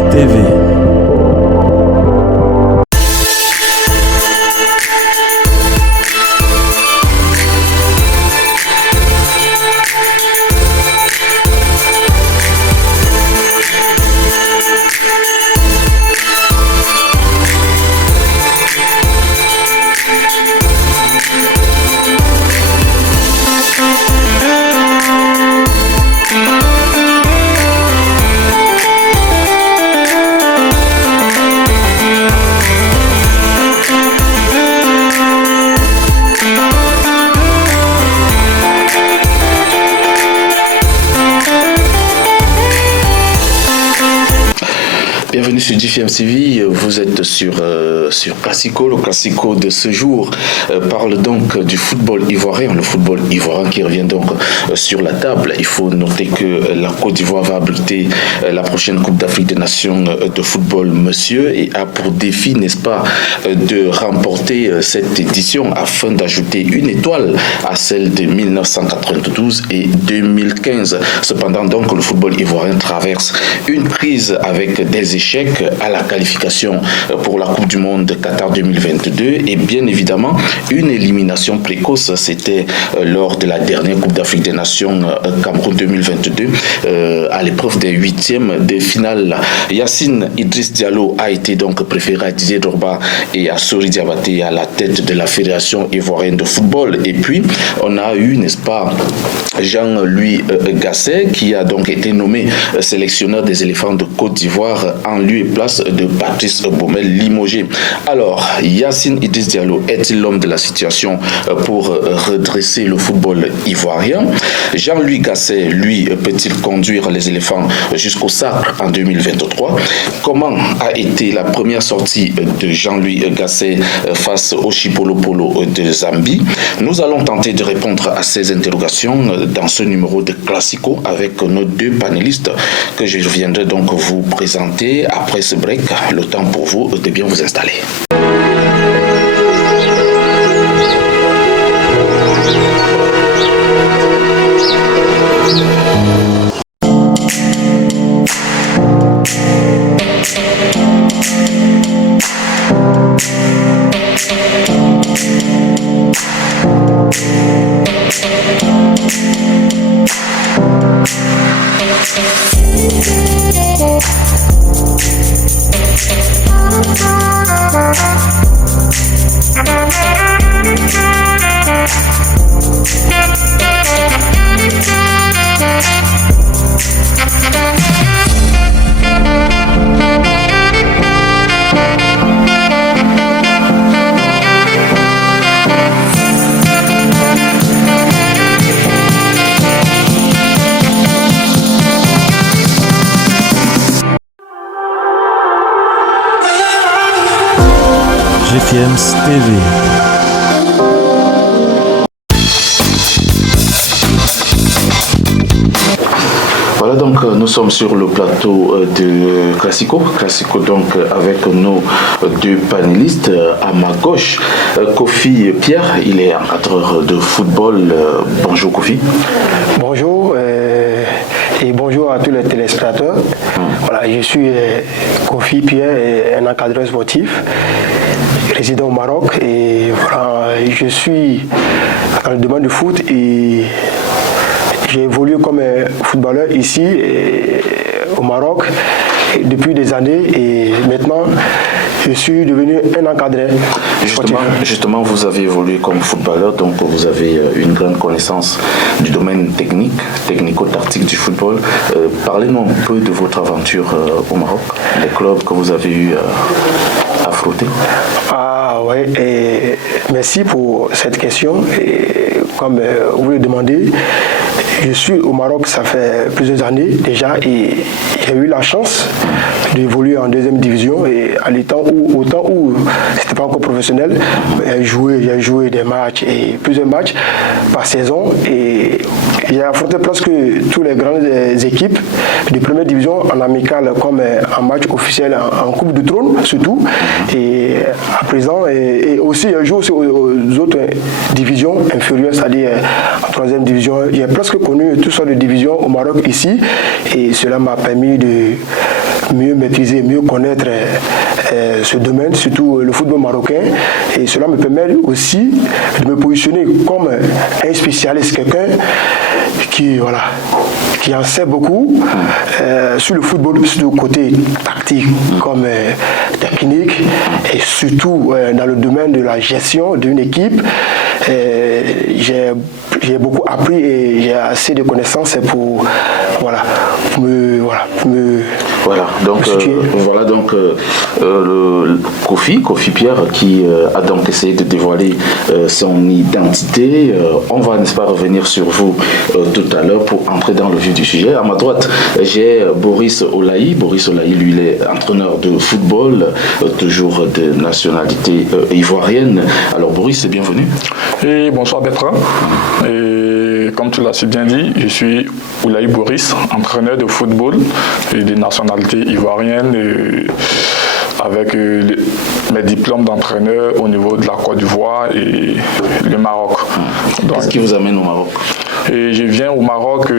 TV. Bienvenue sur GFM TV, vous êtes sur Classico. Le Classico de ce jour parle donc du football ivoirien, le football ivoirien qui revient donc sur la table. Il faut noter que la Côte d'Ivoire va abriter la prochaine Coupe d'Afrique des Nations de football, monsieur, et a pour défi, n'est-ce pas, de remporter cette édition afin d'ajouter une étoile à celle de 1992 et 2015. Cependant, donc, le football ivoirien traverse une crise avec des échecs à la qualification pour la Coupe du Monde Qatar 2022 et bien évidemment une élimination précoce. C'était lors de la dernière Coupe d'Afrique des Nations Cameroun 2022 à l'épreuve des huitièmes de finale. Yacine Idriss Diallo a été donc préféré à Didier Drogba et à Sori Diabaté à la tête de la Fédération ivoirienne de football. Et puis on a eu, n'est-ce pas, Jean-Louis Gasset qui a donc été nommé sélectionneur des éléphants de Côte d'Ivoire en lieu et place de Patrice Baumel limogé. Alors, Yacine Idriss Diallo est-il l'homme de la situation pour redresser le football ivoirien? Jean-Louis Gasset, lui, peut-il conduire les éléphants jusqu'au sacre en 2023? Comment a été la première sortie de Jean-Louis Gasset face au Chipolopolo de Zambie? Nous allons tenter de répondre à ces interrogations dans ce numéro de Classico avec nos deux panélistes que je viendrai donc vous présenter après ce break. Le temps pour vous de bien vous installer. GFM TV. Voilà, donc nous sommes sur le plateau de Classico donc avec nos deux panélistes. À ma gauche, Kofi Pierre, il est encadreur de football. Bonjour Kofi. Bonjour et bonjour à tous les téléspectateurs. Voilà, je suis Kofi Pierre, un encadreur sportif résident au Maroc et voilà, je suis dans le domaine du foot et j'ai évolué comme footballeur ici au Maroc depuis des années et maintenant je suis devenu un encadreur. Justement, vous avez évolué comme footballeur, donc vous avez une grande connaissance du domaine technico-tactique du football. Parlez-nous un peu de votre aventure au Maroc, les clubs que vous avez eu à frotter. Ah ouais, et merci pour cette question. Et comme vous le demandez, je suis au Maroc, ça fait plusieurs années déjà et j'ai eu la chance d'évoluer en deuxième division et à l'état au temps où c'était pas encore professionnel, j'ai joué des matchs et plusieurs matchs par saison et j'ai affronté presque toutes les grandes équipes de première division en amical comme en match officiel en Coupe de Trône surtout et à présent et aussi j'ai joué aussi aux autres divisions inférieures, c'est-à-dire en troisième division. J'ai presque connu toutes sortes de divisions au Maroc ici et cela m'a permis de mieux maîtriser, mieux connaître ce domaine, surtout le football marocain. Et cela me permet aussi de me positionner comme un spécialiste, quelqu'un qui en sait beaucoup sur le football, sur le côté tactique comme technique, et surtout dans le domaine de la gestion d'une équipe. J'ai beaucoup appris et j'ai assez de connaissances pour me situer. Le Kofi Pierre qui a donc essayé de dévoiler son identité. On va, n'est-ce pas, revenir sur vous tout à l'heure pour entrer dans le vif du sujet. À ma droite, j'ai Boris Olaï. Boris Olaï, lui, il est entraîneur de football, toujours de nationalité ivoirienne. Alors Boris, bienvenue. Et bonsoir Bertrand. Et comme tu l'as si bien dit, je suis Olaï Boris, entraîneur de football et de nationalité ivoirienne, avec mes diplômes d'entraîneur au niveau de la Côte d'Ivoire et le Maroc. Qu'est-ce qui vous amène au Maroc? Et je viens au Maroc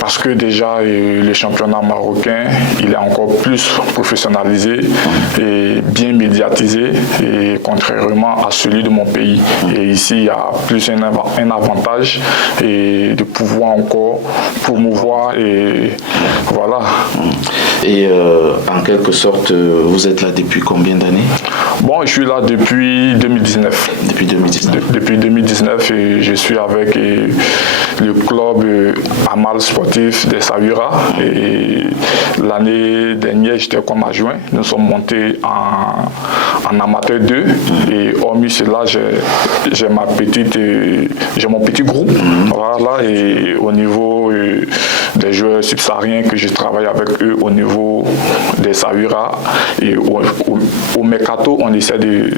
parce que déjà le championnat marocain, il est encore plus professionnalisé et bien médiatisé, et contrairement à celui de mon pays. Et ici, il y a plus un avantage et de pouvoir encore promouvoir, et voilà. Et en quelque sorte, vous êtes là depuis combien d'années? Bon, je suis là depuis 2019. Depuis 2019. Depuis 2019, et je suis avec le club Amal Sportif des Saouira. Et l'année dernière, j'étais comme adjoint. Nous sommes montés en amateur 2. Et hormis cela, j'ai mon petit groupe. Voilà, et au niveau des joueurs subsahariens que je travaille avec eux au niveau des Saouira, et au Mercato, on essaie de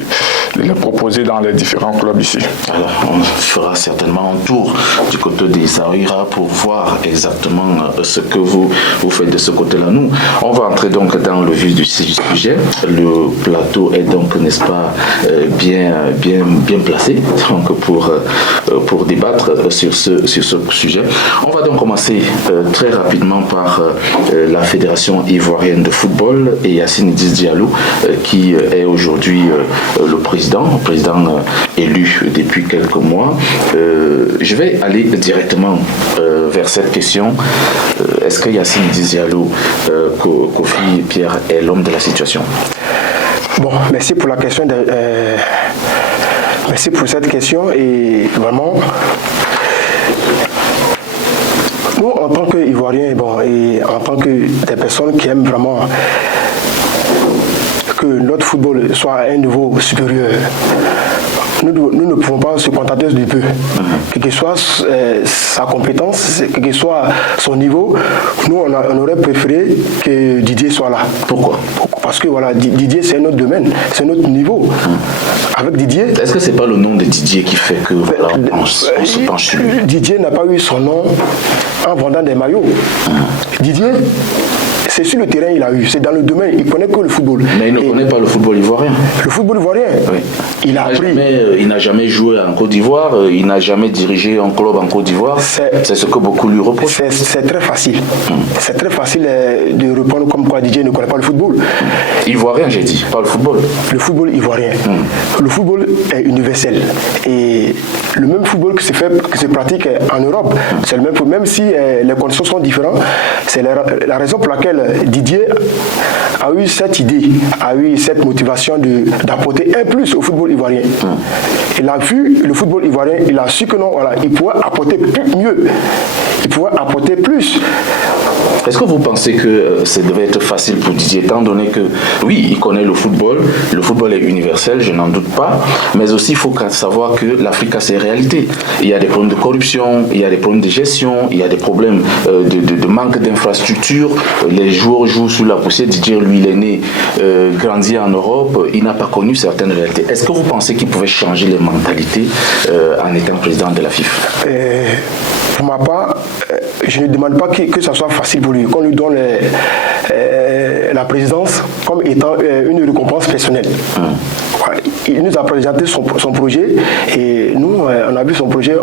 les proposer dans les différents clubs ici. Alors, on fera certainement un tour du côté des Saouira pour voir exactement ce que vous faites de ce côté-là. Nous, on va entrer donc dans le vif du sujet. Le plateau est donc, n'est-ce pas, bien placé donc pour débattre sur ce sujet. On va donc commencer très rapidement par la Fédération ivoirienne de football et Yacine Diallo, qui est aujourd'hui le président élu depuis quelques mois. Je vais aller directement vers cette question. Est-ce que Yacine Diallo, Kofi Pierre, est l'homme de la situation? Bon, merci pour la question. Merci pour cette question, et vraiment, nous, en tant qu'Ivoiriens, et en tant que des personnes qui aiment vraiment que notre football soit à un niveau supérieur, nous ne pouvons pas se contenter du peu. Quelle que soit sa compétence, quel que soit son niveau, nous on aurait préféré que Didier soit là. Pourquoi? Parce que voilà, Didier, c'est notre domaine, c'est notre niveau. Avec Didier... Est-ce que c'est pas le nom de Didier qui fait que voilà, on se penche sur lui? Didier n'a pas eu son nom en vendant des maillots. Didier, c'est sur le terrain il a eu, c'est dans le domaine, il connaît que le football. Mais il ne connaît pas le football ivoirien. Le football ivoirien, oui. Il a appris. Il n'a jamais joué en Côte d'Ivoire, il n'a jamais dirigé un club en Côte d'Ivoire. C'est ce que beaucoup lui reprochent. C'est très facile. C'est très facile de répondre comme quoi Didier ne connaît pas le football. Ivoirien, j'ai dit, pas le football. Le football ivoirien. Le football est universel. Et le même football qui se pratique en Europe, c'est le même football, même si les conditions sont différentes. C'est la raison pour laquelle Didier a eu cette idée, a eu cette motivation d'apporter un plus au football ivoirien. Il a vu le football ivoirien, il a su que non, voilà, il pouvait apporter mieux, il pouvait apporter plus. Est-ce que vous pensez que ça devait être facile pour Didier, étant donné que, oui, il connaît le football est universel, je n'en doute pas, mais aussi il faut savoir que l'Afrique a ses réalités. Il y a des problèmes de corruption, il y a des problèmes de gestion, il y a des problèmes de manque d'infrastructures, les joueurs jouent sous la poussière. Didier, lui, il est né, grandi en Europe, il n'a pas connu certaines réalités. Est-ce que vous pensez qu'il pouvait changer les mentalités en étant président de la FIFA? Pour ma part, je ne demande pas que ça soit facile pour lui, qu'on lui donne la présidence comme étant une récompense personnelle. Il nous a présenté son projet, et nous, on a vu son projet,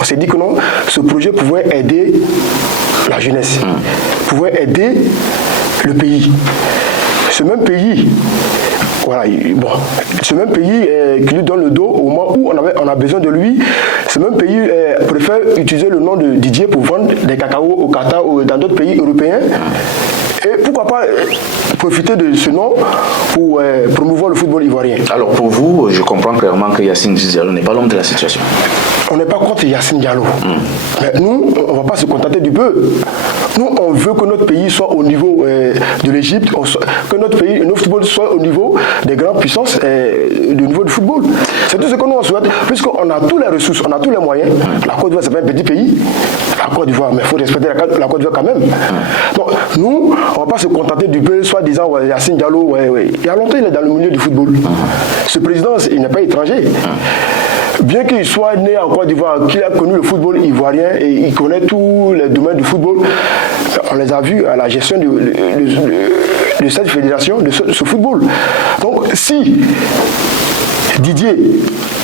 on s'est dit que non, ce projet pouvait aider la jeunesse, pouvait aider le pays. Ce même pays, voilà, bon, ce même pays qui lui donne le dos au moment où on a besoin de lui, ce même pays préfère utiliser le nom de Didier pour vendre des cacao au Qatar ou dans d'autres pays européens. Et pourquoi pas profiter de ce nom pour promouvoir le football ivoirien. Alors pour vous, je comprends clairement que Yacine Diallo n'est pas l'homme de la situation. On n'est pas contre Yacine Diallo. Mais nous, on ne va pas se contenter du peu. Nous, on veut que notre pays soit au niveau de l'Égypte, que notre football soit au niveau des grandes puissances du niveau du football. C'est tout ce que nous on souhaite, puisqu'on a toutes les ressources, on a tous les moyens. La Côte d'Ivoire, c'est pas un petit pays. La Côte d'Ivoire, mais il faut respecter la Côte d'Ivoire quand même. Donc, nous, on ne va pas se contenter du peu, soit disant Yacine Diallo, il y a longtemps, il est dans le milieu du football. Ce président, il n'est pas étranger. Bien qu'il soit né en Côte d'Ivoire, qu'il a connu le football ivoirien et il connaît tous les domaines du football, on les a vus à la gestion de cette fédération, de ce football. Donc si Didier,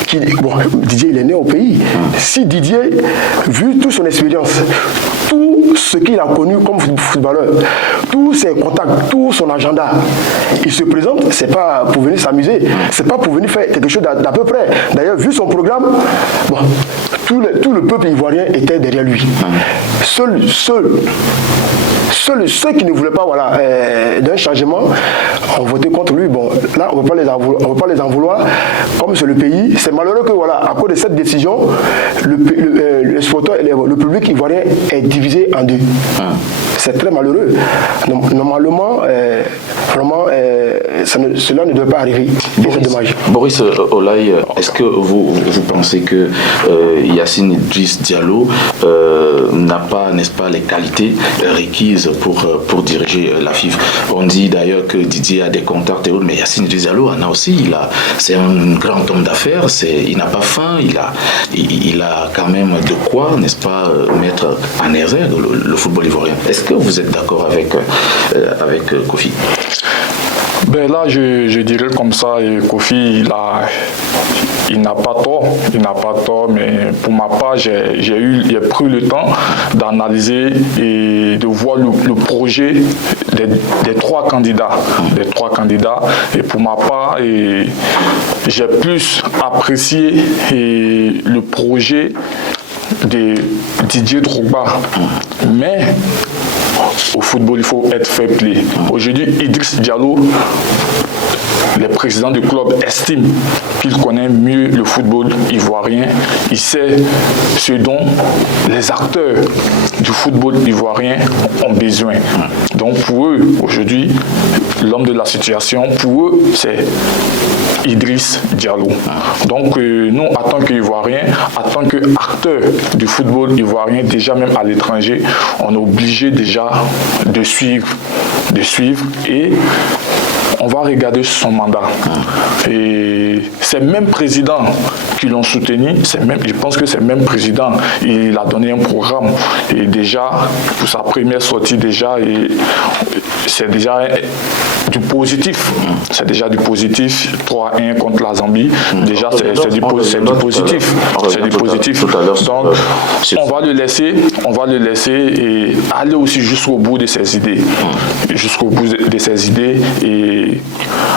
Didier il est né au pays, si Didier, vu toute son expérience, tout ce qu'il a connu comme footballeur, tous ses contacts, tout son agenda, il se présente, c'est pas pour venir s'amuser, c'est pas pour venir faire quelque chose d'à peu près. D'ailleurs, vu son programme, tout le peuple ivoirien était derrière lui. Ceux qui ne voulaient pas d'un changement ont voté contre lui. Bon, là, on ne peut pas les en vouloir. Comme c'est le pays, c'est malheureux que, à cause de cette décision, le public ivoirien est divisé en deux. C'est très malheureux. Normalement, vraiment, cela ne doit pas arriver. C'est dommage. Boris Olaï, est-ce que vous pensez que Yacine Idriss Diallo n'a pas, n'est-ce pas, les qualités requises pour diriger la FIFA? On dit d'ailleurs que Didier a des contacts et autres, mais Yacine Idriss Diallo en a aussi. C'est un grand homme d'affaires, il n'a pas faim, il a quand même de quoi, n'est-ce pas, mettre en exergue le football ivoirien. Est-ce que vous êtes d'accord avec Kofi? Ben là, je dirais comme ça, Kofi, il n'a pas tort, mais pour ma part, j'ai pris le temps d'analyser et de voir le projet des trois candidats. Et pour ma part, j'ai plus apprécié le projet de Didier Drogba. Mais au football, il faut être fair play. Aujourd'hui, Idriss Diallo, les présidents du club estiment qu'il connaît mieux le football ivoirien. Il sait ce dont les acteurs du football ivoirien ont besoin. Donc pour eux, aujourd'hui, l'homme de la situation, pour eux, c'est Idriss Diallo. Donc nous, en tant qu'Ivoiriens, en tant qu'acteurs du football ivoirien, déjà même à l'étranger, on est obligé déjà de suivre et on va regarder son mandat. Et ces mêmes présidents qui l'ont soutenu, je pense que ces mêmes présidents, il a donné un programme. Et déjà, pour sa première sortie, c'est déjà du positif. C'est déjà du positif. 3-1 contre la Zambie. Déjà, c'est du positif. C'est du positif. Donc, on va le laisser et aller aussi jusqu'au bout de ses idées. Jusqu'au bout de ses idées et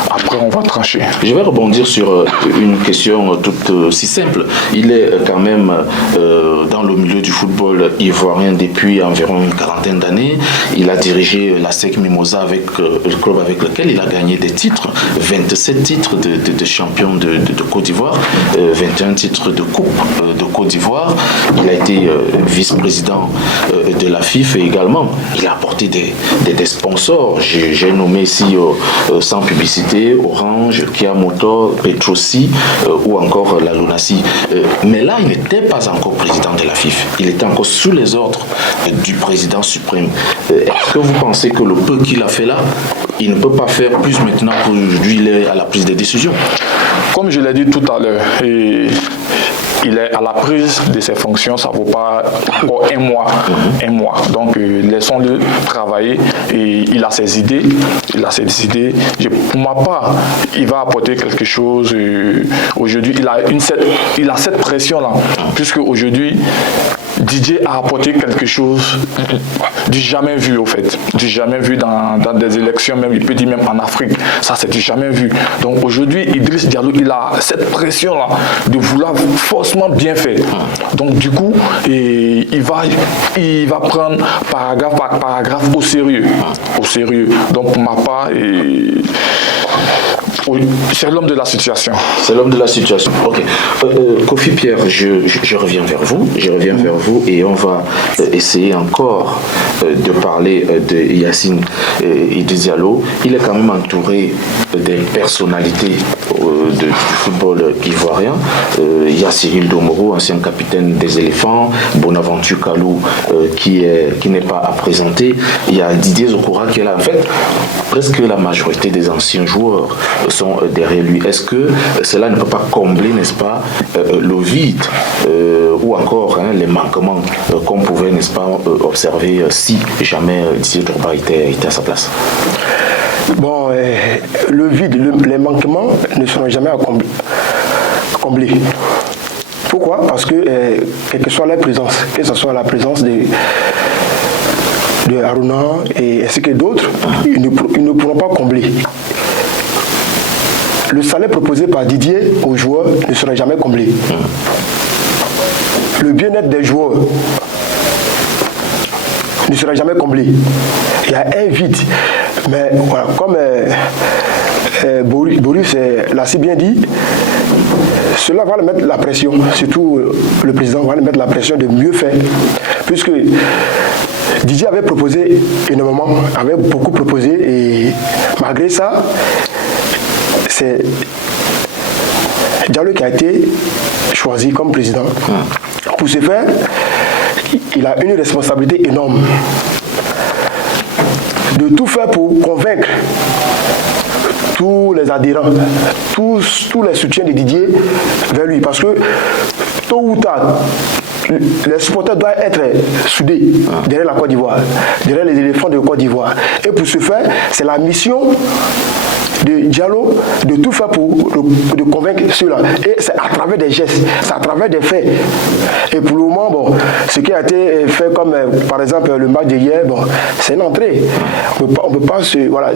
après on va trancher. Je vais rebondir sur une question toute si simple. Il est quand même dans le milieu du football ivoirien depuis environ une quarantaine d'années. Il a dirigé la SEC Mimosa avec le club avec lequel il a gagné des titres, 27 titres de champion de Côte d'Ivoire, 21 titres de coupe de Côte d'Ivoire. Il a été vice-président de la FIFA également. Il a apporté des sponsors. J'ai nommé ici sans publicité, Orange, Kia Motor, Petrosi ou encore la Lunasi. Mais là, il n'était pas encore président de la FIFA. Il était encore sous les ordres du président suprême. Est-ce que vous pensez que le peu qu'il a fait là, il ne peut pas faire plus maintenant qu'aujourd'hui il est à la prise des décisions? Comme je l'ai dit tout à l'heure, il est à la prise de ses fonctions, ça ne vaut pas encore un mois. Donc laissons-le travailler et il a ses idées. Pour ma part, il va apporter quelque chose. Aujourd'hui, il a cette pression-là, puisque aujourd'hui, Didier a apporté quelque chose du jamais vu au fait. Du jamais vu dans des élections, même, il peut dire même en Afrique. Ça, c'est du jamais vu. Donc aujourd'hui, Idriss Diallo, il a cette pression-là de vouloir forcément bien faire. Donc du coup, il va prendre paragraphe par paragraphe au sérieux. Donc pour ma part, c'est l'homme de la situation. C'est l'homme de la situation. Ok. Kofi Pierre, je reviens vers vous. Et on va essayer encore de parler de Yacine Idriss Diallo. Il est quand même entouré des personnalités du football ivoirien. Il y a Cyril Domoro, ancien capitaine des Éléphants, Bonaventure Kalou qui n'est pas à présenter. Il y a Didier Zokora qui est là. En fait, presque la majorité des anciens joueurs sont derrière lui. Est-ce que cela ne peut pas combler, n'est-ce pas, le vide ou encore les manquements qu'on pouvait, n'est-ce pas, observer si jamais Didier Drogba était à sa place? Bon, le vide, les manquements ne seront jamais comblés. Pourquoi? Parce que, quelle que soit la présence, que ce soit la présence de Aruna et ainsi que d'autres, ils ne pourront pas combler. Le salaire proposé par Didier aux joueurs ne sera jamais comblé. Le bien-être des joueurs ne sera jamais comblé. Il y a un vide. Mais voilà, comme Boris l'a si bien dit, cela va le mettre la pression, surtout le président va le mettre la pression de mieux faire. Puisque Didier avait proposé énormément, avait beaucoup proposé et malgré ça, c'est Diallo qui a été choisi comme président. Pour ce faire, il a une responsabilité énorme de tout faire pour convaincre tous les adhérents, tous les soutiens de Didier vers lui. Parce que tôt ou tard, les supporters doivent être soudés derrière la Côte d'Ivoire, derrière les éléphants de Côte d'Ivoire. Et pour ce faire, c'est la mission de Diallo de tout faire pour de convaincre ceux-là. Et c'est à travers des gestes, c'est à travers des faits. Et pour le moment, bon, ce qui a été fait comme par exemple le match d'hier, bon, c'est une entrée. On peut pas se. Voilà,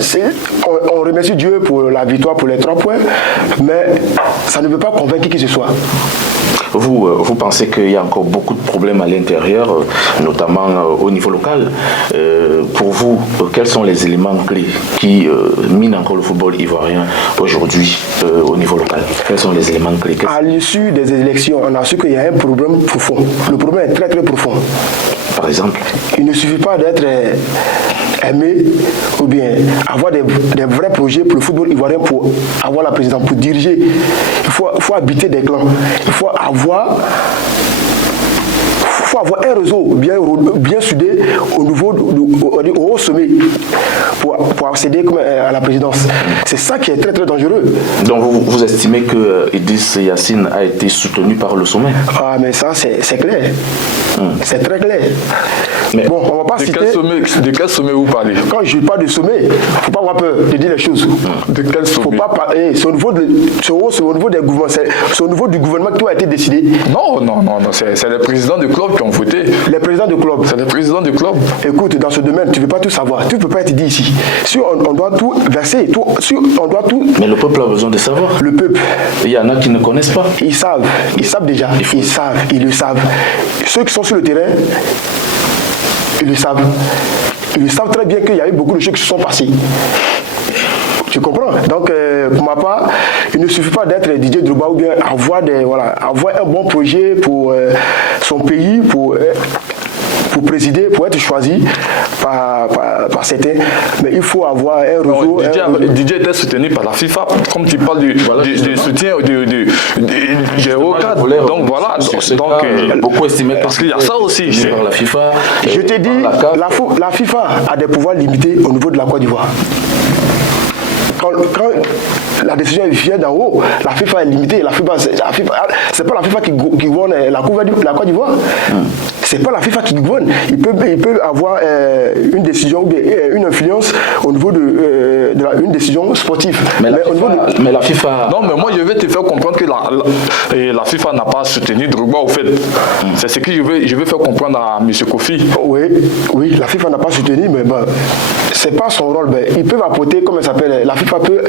on remercie Dieu pour la victoire, pour les 3 points, mais ça ne veut pas convaincre qui que ce soit. Vous pensez qu'il y a encore beaucoup de problèmes à l'intérieur, notamment au niveau local. Pour vous, quels sont les éléments clés qui minent encore le football ivoirien aujourd'hui au niveau local? Quels sont les éléments clés? À l'issue des élections, on a su qu'il y a un problème profond. Le problème est très très profond. Par exemple? Il ne suffit pas d'être aimé ou bien avoir des vrais projets pour le football ivoirien pour avoir la présidence, pour diriger. Il faut habiter des clans. Il faut avoir un réseau bien soudé au haut sommet pour accéder à la présidence. C'est ça qui est très très dangereux. Donc vous estimez que Idriss Yacine a été soutenu par le sommet? Ah mais ça c'est clair. C'est très clair. Mais bon, on va pas citer... De quel sommet vous parlez? Quand je parle de sommet, il ne faut pas avoir peur de dire les choses. De quel sommet? Faut pas parler. C'est au niveau des gouvernements. C'est au niveau du gouvernement que tout a été décidé. Non. C'est les présidents de club qui ont voté. Les présidents de club. C'est les présidents de club. Écoute, dans ce domaine, tu ne veux pas tout savoir. Tu ne peux pas être dit ici. Si on doit tout verser, on doit tout... Mais le peuple a besoin de savoir. Le peuple. Il y en a qui ne connaissent pas. Ils savent déjà. Ils le savent. Ceux qui sont sur le terrain, ils le savent. Ils le savent très bien qu'il y a eu beaucoup de choses qui se sont passées. Tu comprends? Donc, pour ma part, il ne suffit pas d'être Didier Drogba ou bien avoir un bon projet pour son pays, pour présider, pour être choisi par certains. Mais il faut avoir un réseau. Didier était soutenu par la FIFA, comme tu parles du soutien des hauts cadres. Donc voilà, beaucoup estimé parce qu'il y a ça aussi. Par la FIFA. Je te dis, la FIFA a des pouvoirs limités au niveau de la Côte d'Ivoire. Quand la décision vient d'en haut, la FIFA est limitée. C'est pas la FIFA qui gouverne la Côte d'Ivoire. C'est pas la FIFA qui gouverne. Il peut avoir une décision ou une influence au niveau une décision sportive. Mais la FIFA... Non, mais moi je vais te faire comprendre que la FIFA n'a pas soutenu Drogba au fait. C'est ce que je veux faire comprendre à M. Kofi. Oui, la FIFA n'a pas soutenu, mais bon, c'est pas son rôle. Ben, ils peuvent apporter, comment ça s'appelle, la FIFA peut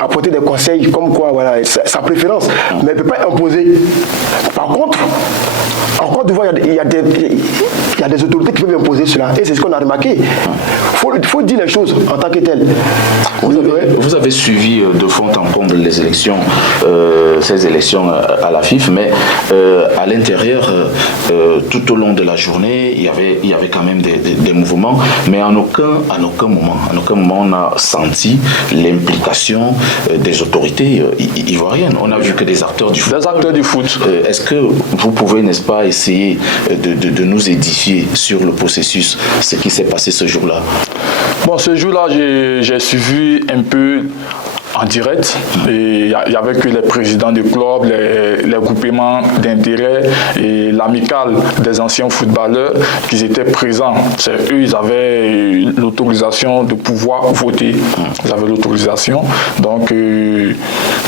apporter des conseils comme quoi, voilà, sa préférence, mais elle ne peut pas imposer. Par contre, en Côte d'Ivoire, il y a des autorités qui peuvent imposer cela, et c'est ce qu'on a remarqué. Il faut dire les choses en tant que telles. Vous avez suivi de fond en comble les élections, ces élections à la FIFA, mais à l'intérieur, tout au long de la journée, il y avait quand même des mouvements, mais en aucun moment on a senti l'implication des autorités ivoiriennes. On a vu que des acteurs du foot. Des acteurs du foot. Est-ce que vous pouvez, n'est-ce pas, essayer de nous édifier sur le processus, ce qui s'est passé ce jour-là? Bon, ce jour-là, j'ai suivi un peu en direct, et il y avait que les présidents des clubs, les groupements d'intérêt et l'amicale des anciens footballeurs qui étaient présents. C'est eux, ils avaient l'autorisation de pouvoir voter. Ils avaient l'autorisation. Donc,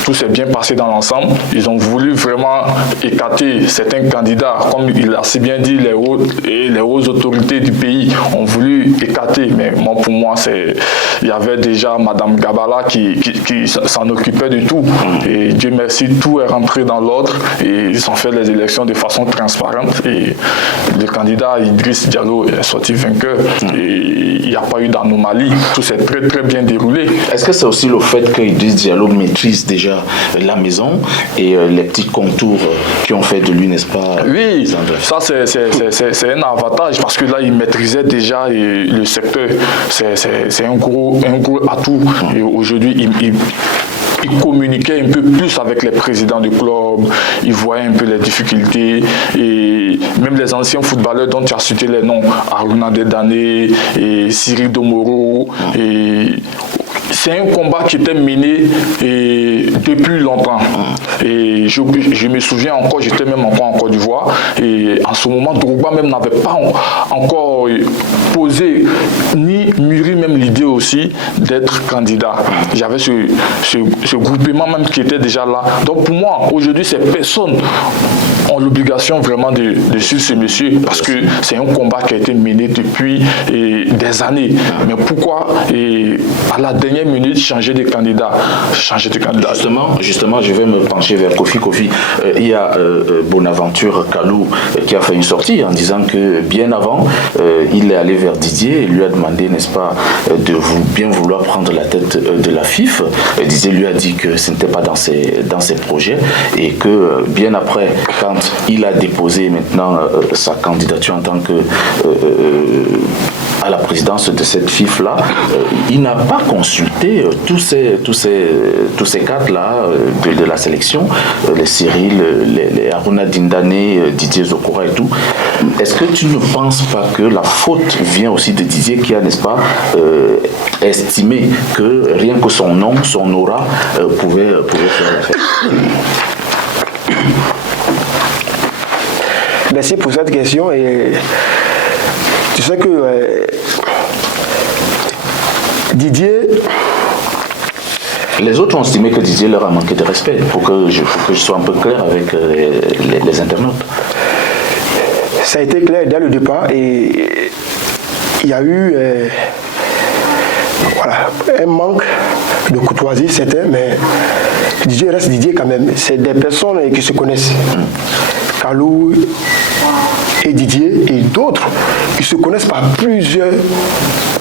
tout s'est bien passé dans l'ensemble. Ils ont voulu vraiment écarter certains candidats, comme il a si bien dit, les hautes autorités du pays ont voulu écarter. Mais moi, pour moi, il y avait déjà Mme Gabala qui s'en occupait de tout. Et Dieu merci, tout est rentré dans l'ordre et ils ont fait les élections de façon transparente. Et le candidat Idriss Diallo est sorti vainqueur. Et il n'y a pas eu d'anomalie. Tout s'est très très bien déroulé. Est-ce que c'est aussi le fait que Idriss Diallo maîtrise déjà la maison et les petits contours qui ont fait de lui, n'est-ce pas? Oui, ça c'est un avantage parce que là il maîtrisait déjà le secteur. C'est un gros atout. Et aujourd'hui il communiquait un peu plus avec les présidents du club, il voyait un peu les difficultés et même les anciens footballeurs dont tu as cité les noms, Aruna Dedané et Cyril Domoro, et c'est un combat qui était mené depuis longtemps. Et je me souviens encore, j'étais même encore en Côte d'Ivoire. Et en ce moment, Drogba même n'avait pas encore posé ni mûri même l'idée aussi d'être candidat. J'avais ce groupement même qui était déjà là. Donc pour moi, aujourd'hui, ces personnes ont l'obligation vraiment de suivre ce monsieur parce que c'est un combat qui a été mené depuis des années. Mais pourquoi à la dernière minute changer de candidat? Justement, je vais me pencher vers Kofi. Il y a Bonaventure Kalou qui a fait une sortie en disant que bien avant, il est allé vers Didier et lui a demandé, n'est-ce pas, de bien vouloir prendre la tête de la FIFA. Didier lui a dit que ce n'était pas dans ses projets et que bien après, quand il a déposé maintenant sa candidature en tant que à la présidence de cette FIFA-là, il n'a pas consulté tous ces cadres-là de la sélection, les Cyril, les Aruna Dindane, Didier Zokora et tout. Est-ce que tu ne penses pas que la faute vient aussi de Didier qui a, n'est-ce pas, estimé que rien que son nom, son aura pouvait faire l'affaire? Merci pour cette question. Et tu sais que Didier... Les autres ont estimé que Didier leur a manqué de respect, pour que je sois un peu clair avec les internautes. Ça a été clair dès le départ et il y a eu un manque de courtoisie, c'était, mais Didier reste Didier quand même. C'est des personnes qui se connaissent. Kalou et Didier et d'autres, ils se connaissent par plusieurs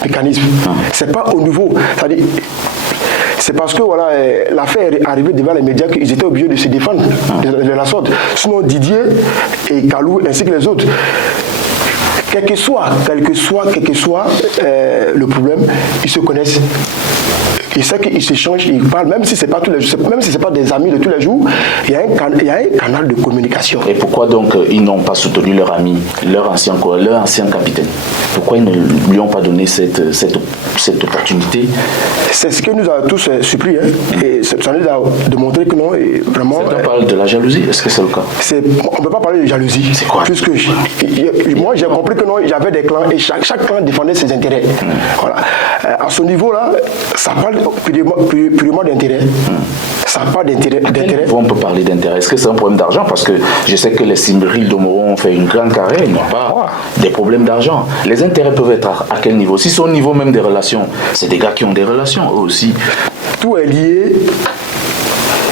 mécanismes. C'est pas au niveau, c'est-à-dire, c'est parce que voilà, l'affaire est arrivée devant les médias qu'ils étaient obligés de se défendre de la sorte. Sinon Didier et Kalou ainsi que les autres, quel que soit le problème, ils se connaissent. Et c'est qu'ils s'échangent, ils parlent, même si ce n'est pas tous les jours, même si c'est pas des amis de tous les jours, il y a un canal de communication. Et pourquoi donc ils n'ont pas soutenu leur ami, leur ancien capitaine? Pourquoi ils ne lui ont pas donné cette opportunité? C'est ce que nous a tous surpris, hein. Et ça nous a démontré que non, et vraiment. On parle de la jalousie, est-ce que c'est le cas? On ne peut pas parler de jalousie. C'est quoi? Puisque moi j'ai compris que non, il y avait des clans et chaque clan défendait ses intérêts. Voilà. À ce niveau-là, ça parle purement d'intérêt. Ça n'a pas d'intérêt. On peut parler d'intérêt. Est-ce que c'est un problème d'argent? Parce que je sais que les Cimbril d'Omoron ont fait une grande carrière, ils n'ont pas des problèmes d'argent. Les intérêts peuvent être à quel niveau? Si c'est au niveau même des relations, c'est des gars qui ont des relations eux aussi. Tout est lié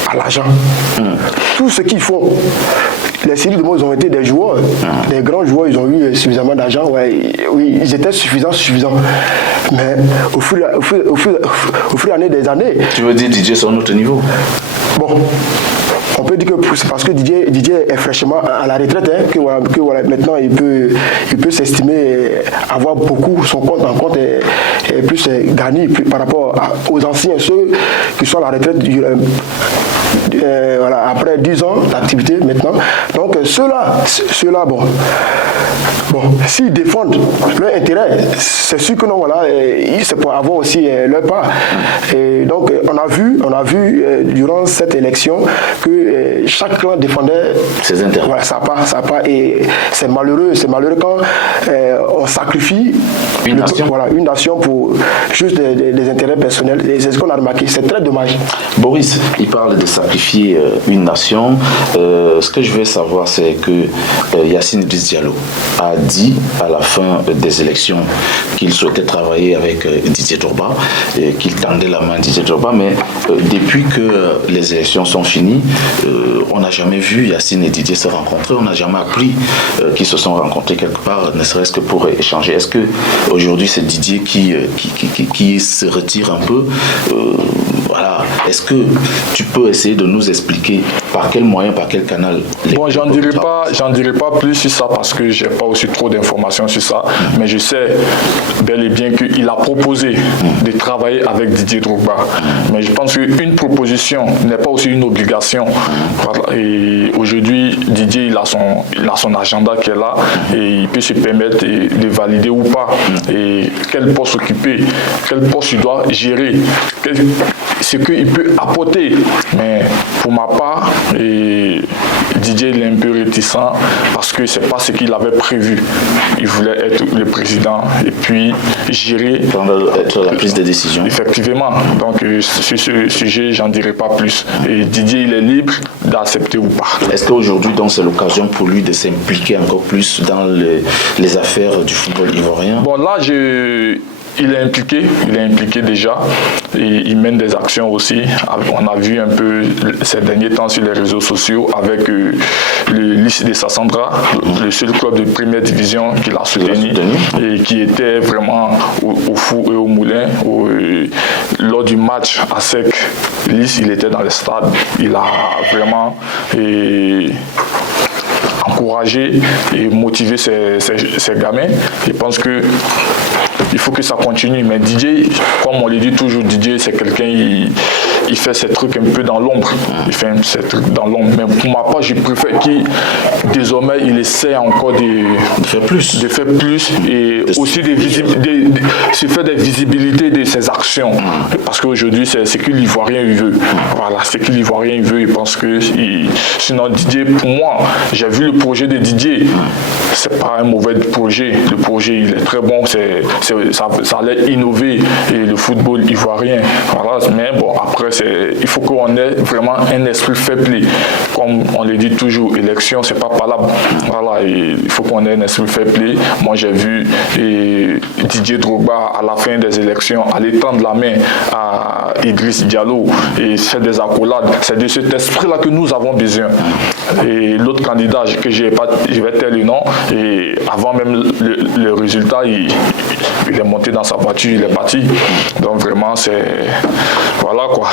à l'argent. Tout ce qu'ils font. Les Cyril de Mo, ils ont été des joueurs, des grands joueurs, ils ont eu suffisamment d'argent. Ouais, oui, ils étaient suffisants. Mais au fur et à mesure des années. Tu veux dire Didier sur un autre niveau? Bon. On peut dire que c'est parce que Didier est fraîchement à la retraite, que voilà, maintenant il peut s'estimer avoir beaucoup, son compte en compte est plus garni par rapport aux anciens, ceux qui sont à la retraite voilà, après 10 ans d'activité maintenant. Donc ceux-là, bon, s'ils défendent leur intérêt, c'est sûr que non, voilà, c'est pour avoir aussi leur part. Et donc on a vu durant cette élection que chaque clan défendait ses intérêts. Voilà, ça part, et c'est malheureux quand on sacrifie une nation pour juste des intérêts personnels. Et c'est ce qu'on a remarqué, c'est très dommage. Boris, il parle de sacrifier une nation. Ce que je veux savoir, c'est que Yacine Idriss Diallo a dit à la fin des élections qu'il souhaitait travailler avec Didier Drogba, qu'il tendait la main à Didier Drogba, mais depuis que les élections sont finies, on n'a jamais vu Yacine et Didier se rencontrer, on n'a jamais appris qu'ils se sont rencontrés quelque part, ne serait-ce que pour échanger. Est-ce que aujourd'hui c'est Didier qui se retire un peu? Voilà. Est-ce que tu peux essayer de nous expliquer par quel moyen, par quel canal? Bon, j'en dirai pas plus sur ça parce que j'ai pas aussi trop d'informations sur ça, mais je sais bel et bien qu'il a proposé de travailler avec Didier Drogba. Mais je pense qu'une proposition n'est pas aussi une obligation. Voilà. Et aujourd'hui, Didier, il a son agenda qui est là et il peut se permettre de valider ou pas. Et quel poste occuper, quel poste il doit gérer, ce qu'il peut apporter. Mais pour ma part, Didier il est un peu réticent parce que c'est pas ce qu'il avait prévu. Il voulait être le président et puis gérer. Être la prise de décision. Effectivement. Donc sur ce sujet, j'en dirai pas plus. Et Didier, il est libre d'accepter ou pas. Est-ce qu'aujourd'hui, donc, c'est l'occasion pour lui de s'impliquer encore plus dans les affaires du football ivoirien? Bon, là, il est impliqué déjà et il mène des actions aussi. On a vu un peu ces derniers temps sur les réseaux sociaux avec le lycée de Sassandra, le seul club de première division qu'il a soutenu et qui était vraiment au fou et au moulin. Lors du match à Sec, Lys, il était dans le stade. Il a vraiment encouragé et motivé ces gamins. Je pense que il faut que ça continue. Mais Didier, comme on le dit toujours, Didier, c'est quelqu'un, il fait ses trucs un peu dans l'ombre. Il fait ses trucs dans l'ombre. Mais pour ma part, je préfère qu'il, désormais, il essaie encore de faire plus. Et aussi se faire des visibilités de ses actions. Parce qu'aujourd'hui, c'est ce que l'Ivoirien veut. Voilà, ce que l'Ivoirien veut. Il pense que sinon, Didier, pour moi, j'ai vu le projet de Didier. C'est pas un mauvais projet. Le projet, il est très bon. Ça allait innover le football ivoirien. Voilà. Mais bon, après, il faut qu'on ait vraiment un esprit fair play. Comme on le dit toujours, élection, c'est pas palable. Voilà. Et il faut qu'on ait un esprit fair play. Moi, j'ai vu Didier Drogba, à la fin des élections, aller tendre la main à Idriss Diallo et faire des accolades. C'est de cet esprit-là que nous avons besoin. Et l'autre candidat, que je vais taire le nom, et avant même le résultat, il est monté dans sa voiture, il est parti. Donc vraiment, voilà quoi.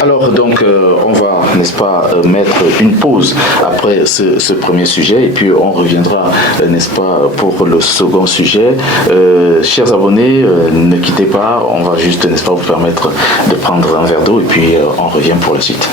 Alors donc, on va, n'est-ce pas, mettre une pause après ce premier sujet et puis on reviendra, n'est-ce pas, pour le second sujet. Chers abonnés, ne quittez pas, on va juste, n'est-ce pas, vous permettre de prendre un verre d'eau et puis on revient pour la suite.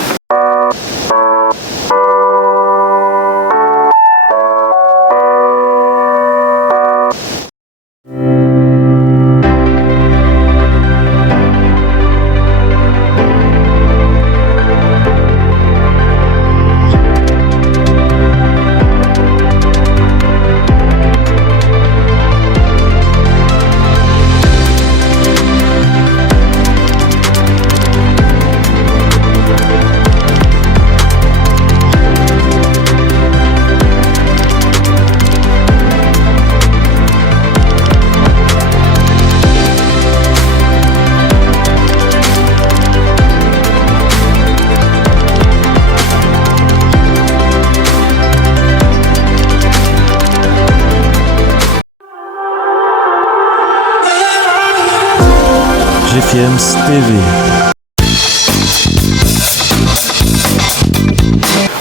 GFM's TV.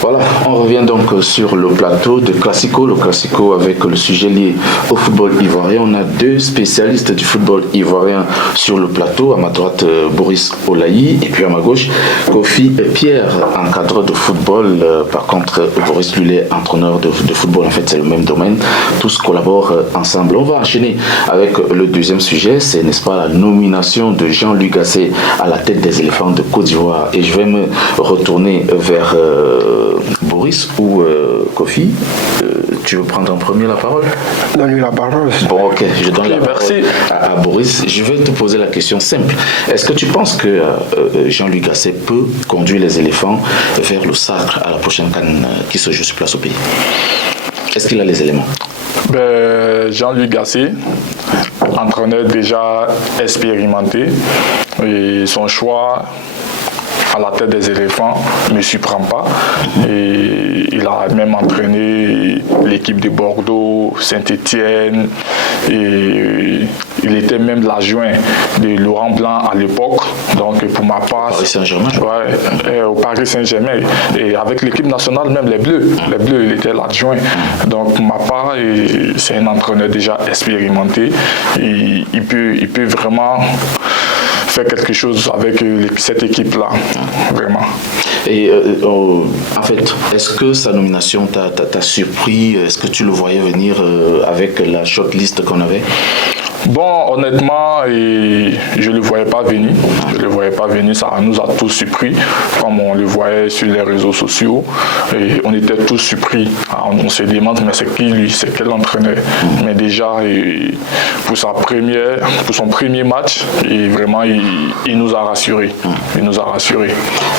Voilà, on revient donc sur le plateau de Classico, le Classico avec le sujet lié au football ivoirien. On a deux spécialistes du football ivoirien sur le plateau. À ma droite, Boris Olaï, et puis à ma gauche, Kofi Pierre, encadreur de football. Par contre, Boris Lullet, entraîneur de football. En fait, c'est le même domaine. Tous collaborent ensemble. On va enchaîner avec le deuxième sujet. C'est, n'est-ce pas, la nomination de Jean-Luc Gasset à la tête des éléphants de Côte d'Ivoire. Et je vais me retourner vers Boris ou Kofi. Tu veux prendre en premier la parole? Donne-lui la parole. Bon, ok, je donne la parole merci. à Boris. Je vais te poser la question simple. Est-ce que tu penses que Jean-Luc Gasset peut conduire les éléphants vers le sacre à la prochaine CAN qui se joue sur place au pays? Est-ce qu'il a les éléments? Jean-Luc Gasset, entraîneur déjà expérimenté, et son choix à la tête des éléphants ne me surprend pas. Et il a même entraîné l'équipe de Bordeaux, Saint-Étienne, et il était même l'adjoint de Laurent Blanc à l'époque. Donc pour ma part, Paris Saint-Germain. Ouais, au Paris Saint-Germain. Et avec l'équipe nationale, même les Bleus, il était l'adjoint. Donc pour ma part, c'est un entraîneur déjà expérimenté. Et il peut vraiment faire quelque chose avec cette équipe-là, vraiment. Et en fait, est-ce que sa nomination t'a surpris? Est-ce que tu le voyais venir avec la shortlist qu'on avait? Bon, honnêtement, je ne le voyais pas venir. Ça nous a tous surpris, comme on le voyait sur les réseaux sociaux. Et on était tous surpris. On se demande, mais c'est qui lui? C'est quel entraîneur? Mais déjà, pour son premier match, vraiment, il nous a rassurés.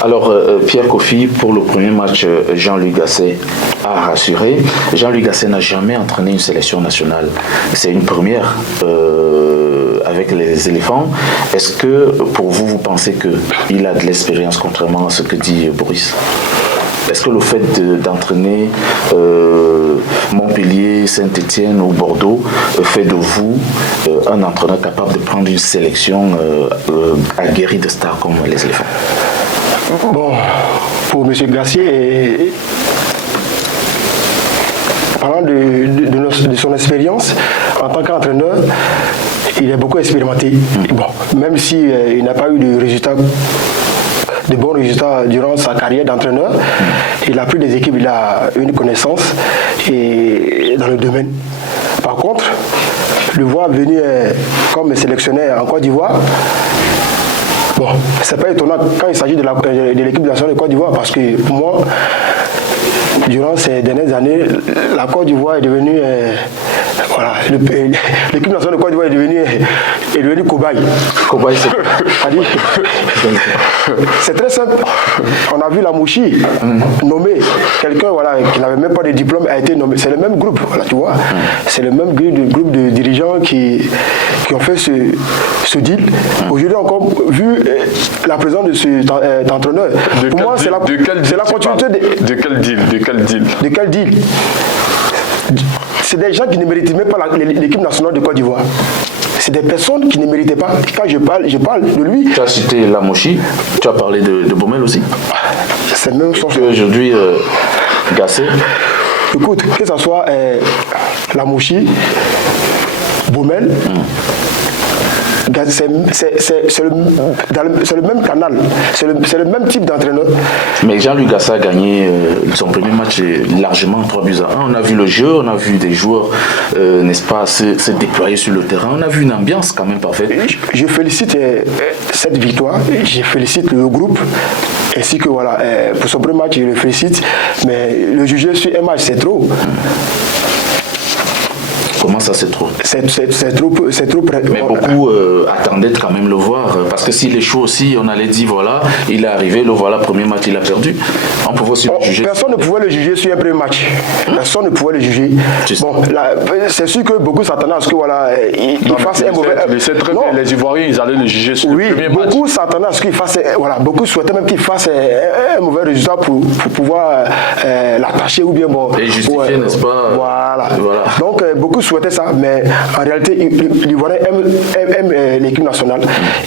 Alors, Pierre Kofi, pour le premier match, Jean-Luc Gasset a rassuré. Jean-Luc Gasset n'a jamais entraîné une sélection nationale. C'est une première avec les éléphants. Est-ce que, pour vous, vous pensez qu'il a de l'expérience, contrairement à ce que dit Boris? Est-ce que le fait d'entraîner Montpellier, Saint-Étienne ou Bordeaux fait de vous un entraîneur capable de prendre une sélection aguerrie de stars comme les éléphants? Bon, pour M. Gassier, parlant de son expérience en tant qu'entraîneur, il est beaucoup expérimenté. Bon, même s'il n'a pas eu de bons résultats durant sa carrière d'entraîneur, il a pris des équipes, il a une connaissance dans le domaine. Par contre, le voir venir comme sélectionneur en Côte d'Ivoire, bon, c'est pas étonnant quand il s'agit de l'équipe nationale de Côte d'Ivoire, parce que pour moi, durant ces dernières années, la Côte d'Ivoire est devenue, l'équipe nationale de Côte d'Ivoire est devenue cobaye. Cobaye, c'est très simple. On a vu la Mouchi nommer quelqu'un qui n'avait même pas de diplôme, a été nommé. C'est le même groupe, tu vois. C'est le même groupe de dirigeants qui ont fait ce deal. Aujourd'hui encore, vu la présence de cet entraîneur, pour moi, c'est la continuité de quel deal? De quel deal? C'est des gens qui ne méritent même pas l'équipe nationale de Côte d'Ivoire. C'est des personnes qui ne méritaient pas. Quand je parle de lui. Tu as cité Lamouchi, tu as parlé de Baumel aussi. C'est même chose. Aujourd'hui, Gasset. Écoute, que ce soit Lamouchi, Baumel, c'est le même canal, c'est le même type d'entraîneur. Mais Jean-Luc Gasset a gagné son premier match largement 3-1. On a vu le jeu, on a vu des joueurs, n'est-ce pas, se déployer sur le terrain. On a vu une ambiance quand même parfaite. Je félicite cette victoire, je félicite le groupe, ainsi que pour son premier match, je le félicite. Mais le juger sur un match, c'est trop. Comment ça, c'est trop? C'est trop. Mais beaucoup attendaient quand même le voir. Parce que s'il est chaud aussi, on allait dire voilà, il est arrivé, le voilà, premier match, il a perdu. On pouvait aussi le juger. Personne ne pouvait le juger sur un premier match. Personne ne pouvait le juger. Bon, c'est sûr que beaucoup s'attendaient à ce que il fasse un mauvais. Les Ivoiriens, ils allaient le juger sur le premier match. Beaucoup s'attendaient à ce qu'il fasse. Beaucoup souhaitaient même qu'il fasse un mauvais résultat pour pouvoir l'attacher ou bien bon. Et justifier, n'est-ce pas? Voilà. Donc beaucoup souhaitaient ça, mais en réalité, l'Ivoirien aime l'équipe nationale.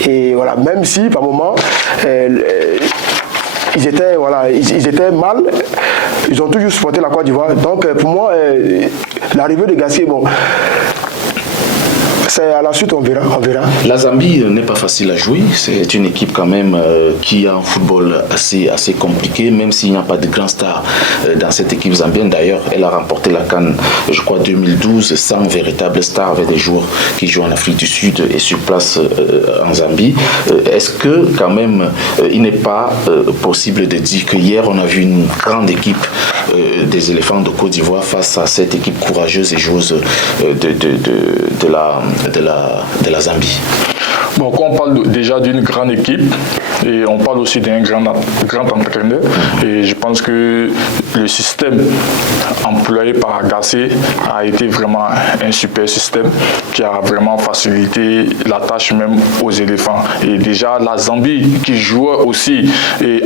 Et voilà, même si par moment ils étaient mal, ils ont toujours supporté la Côte d'Ivoire. Donc pour moi, l'arrivée de Gassier, bon, c'est à la suite, on verra. La Zambie n'est pas facile à jouer. C'est une équipe quand même qui a un football assez compliqué, même s'il n'y a pas de grands stars dans cette équipe zambienne. D'ailleurs, elle a remporté la CAN, je crois, 2012 sans véritable star, avec des joueurs qui jouent en Afrique du Sud et sur place en Zambie. Est-ce que quand même, il n'est pas possible de dire que hier on a vu une grande équipe des éléphants de Côte d'Ivoire face à cette équipe courageuse et joueuse de la Zambie? Bon, quand on parle déjà d'une grande équipe, et on parle aussi d'un grand entraîneur, et je pense que le système employé par Gassier a été vraiment un super système qui a vraiment facilité la tâche même aux éléphants. Et déjà la Zambie qui jouait aussi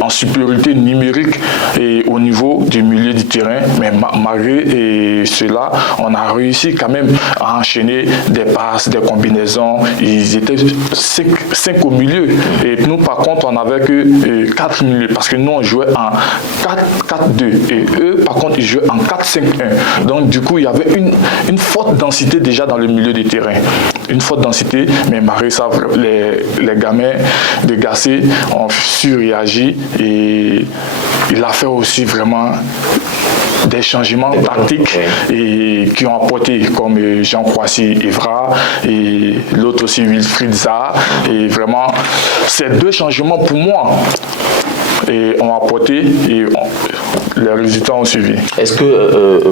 en supériorité numérique et au niveau du milieu du terrain, mais malgré cela, on a réussi quand même à enchaîner des passes, des combinaisons. Ils étaient 5 au milieu. Et nous, par contre, on n'avait que 4 milieux. Parce que nous, on jouait en 4-4-2. Et eux, par contre, ils jouaient en 4-5-1. Donc, du coup, il y avait une forte densité déjà dans le milieu du terrain. Une forte densité, mais malgré ça, les gamins de Gassier ont surréagi. Et il a fait aussi vraiment des changements tactiques et qui ont apporté, comme Jean-Kwasi Evra et l'autre aussi Wilfried Zaha. Et vraiment, ces deux changements pour moi ont apporté et les résultats ont suivi. Est-ce que,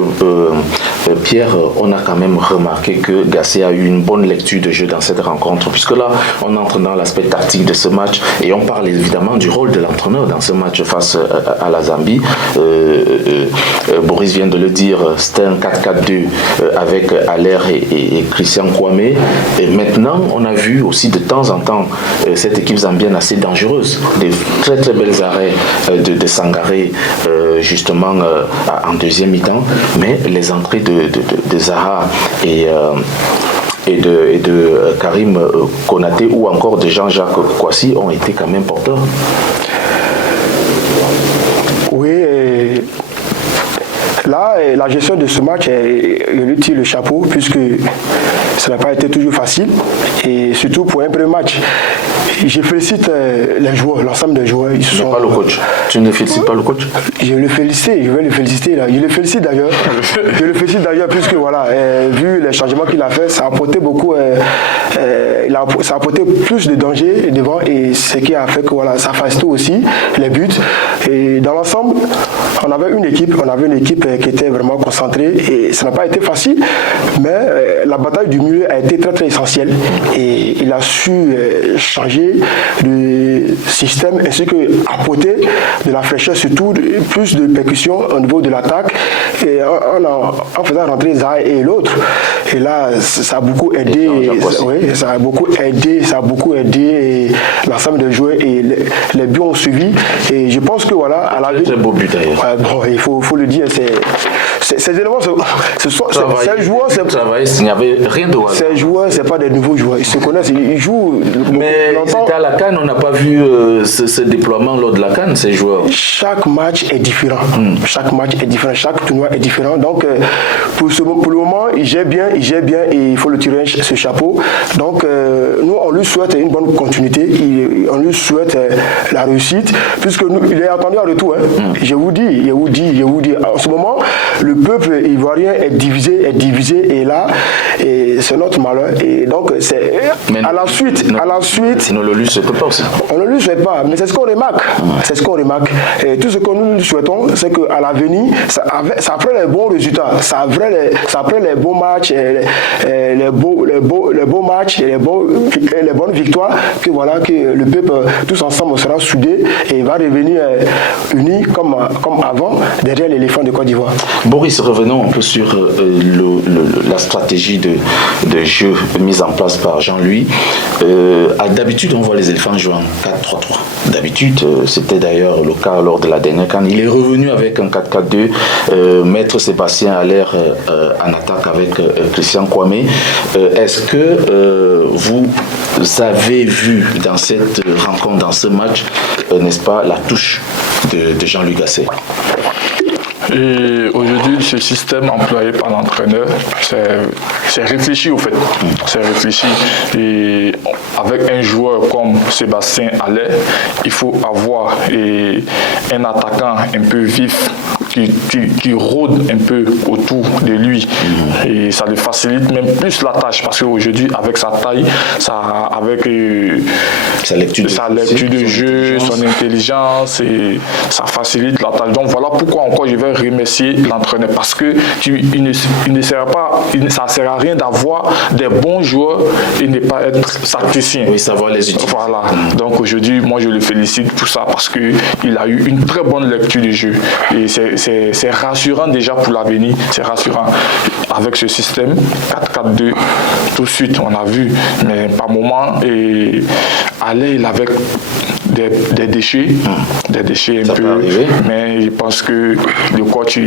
Pierre, on a quand même remarqué que Gassier a eu une bonne lecture de jeu dans cette rencontre, puisque là, on entre dans l'aspect tactique de ce match et on parle évidemment du rôle de l'entraîneur dans ce match face à la Zambie. Boris vient de le dire, c'était un 4-4-2 avec Aller et Christian Kwame. Et maintenant, on a vu aussi de temps en temps cette équipe zambienne assez dangereuse, des très très belles arrêts de Sangaré justement en deuxième mi-temps, mais les entrées de Zaha et de Karim Konaté ou encore de Jean-Jacques Kwasi ont été quand même porteurs. Oui, là, la gestion de ce match, je lui tire le chapeau puisque ça n'a pas été toujours facile et surtout pour un premier match. Je félicite les joueurs, l'ensemble des joueurs. Ils sont... Pas le coach. Tu ne félicites pas le coach? Je vais le féliciter là. Je le félicite d'ailleurs puisque voilà, vu les changements qu'il a fait, ça a apporté beaucoup, ça a apporté plus de danger devant et ce qui a fait que voilà, ça facilite aussi les buts. Et dans l'ensemble, on avait une équipe qui était vraiment concentrée et ça n'a pas été facile, mais la bataille du milieu a été très très essentielle et il a su changer le système ainsi que apporter de la fraîcheur, surtout plus de percussion au niveau de l'attaque et en faisant rentrer Zaha et l'autre. Et là, ça a beaucoup aidé. Oui, ça a beaucoup aidé l'ensemble des joueurs et les buts ont suivi. Et je pense que voilà, à la vie. Très beau but d'ailleurs. Bon, il faut le dire, ces éléments, ces joueurs, il n'y avait rien de hasard. Ces joueurs, c'est pas des nouveaux joueurs. Ils se connaissent, ils jouent. Mais c'était à la CAN, on n'a pas vu ce déploiement lors de la CAN, ces joueurs. Chaque match est différent. Chaque match est différent. Chaque tournoi est différent. Donc, pour le moment, il gère bien et il faut le tirer ce chapeau. Donc, nous, on lui souhaite une bonne continuité. On lui souhaite la réussite, puisque il est attendu en retour. Je vous dis, en ce moment, le peuple ivoirien est divisé, et là, c'est notre malheur. Et donc, c'est à la suite. On ne le lui souhaite pas aussi. On ne lui souhaite pas, mais c'est ce qu'on remarque. C'est ce qu'on remarque. Et tout ce que nous lui souhaitons, c'est qu'à l'avenir, ça après les bons résultats, ça après les bons matchs, les beaux matchs et les bonnes victoires, que voilà, que le peuple, tous ensemble, sera soudé et va revenir uni comme avant derrière l'éléphant de Côte d'Ivoire. Boris, revenons un peu sur la stratégie de jeu mise en place par Jean-Louis. D'habitude, on voit fois, les éléphants jouent en 4-3-3. D'habitude, c'était d'ailleurs le cas lors de la dernière CAN. Il est revenu avec un 4-4-2. Maître Sébastien Haller en attaque avec Christian Kwame. Est-ce que vous avez vu dans cette rencontre, dans ce match, n'est-ce pas, la touche de Jean-Luc Gasset? Et aujourd'hui, ce système employé par l'entraîneur, c'est réfléchi au fait. C'est réfléchi. Et avec un joueur comme Sébastien Haller, il faut avoir un attaquant un peu vif qui rôde un peu autour de lui. Et ça lui facilite même plus la tâche parce qu'aujourd'hui, avec sa taille, avec sa lecture de jeu, son intelligence, et ça facilite la tâche. Donc voilà pourquoi encore je vais remercier l'entraîneur parce que ça ne sert à rien d'avoir des bons joueurs et ne pas être tacticien. Oui, savoir les utiliser. Voilà. Donc aujourd'hui, moi je le félicite pour ça parce qu'il a eu une très bonne lecture du jeu. Et c'est rassurant déjà pour l'avenir. C'est rassurant. Avec ce système 4-4-2, tout de suite on a vu, mais par moment, Haller, il avait des déchets un peu, mais je pense que le coach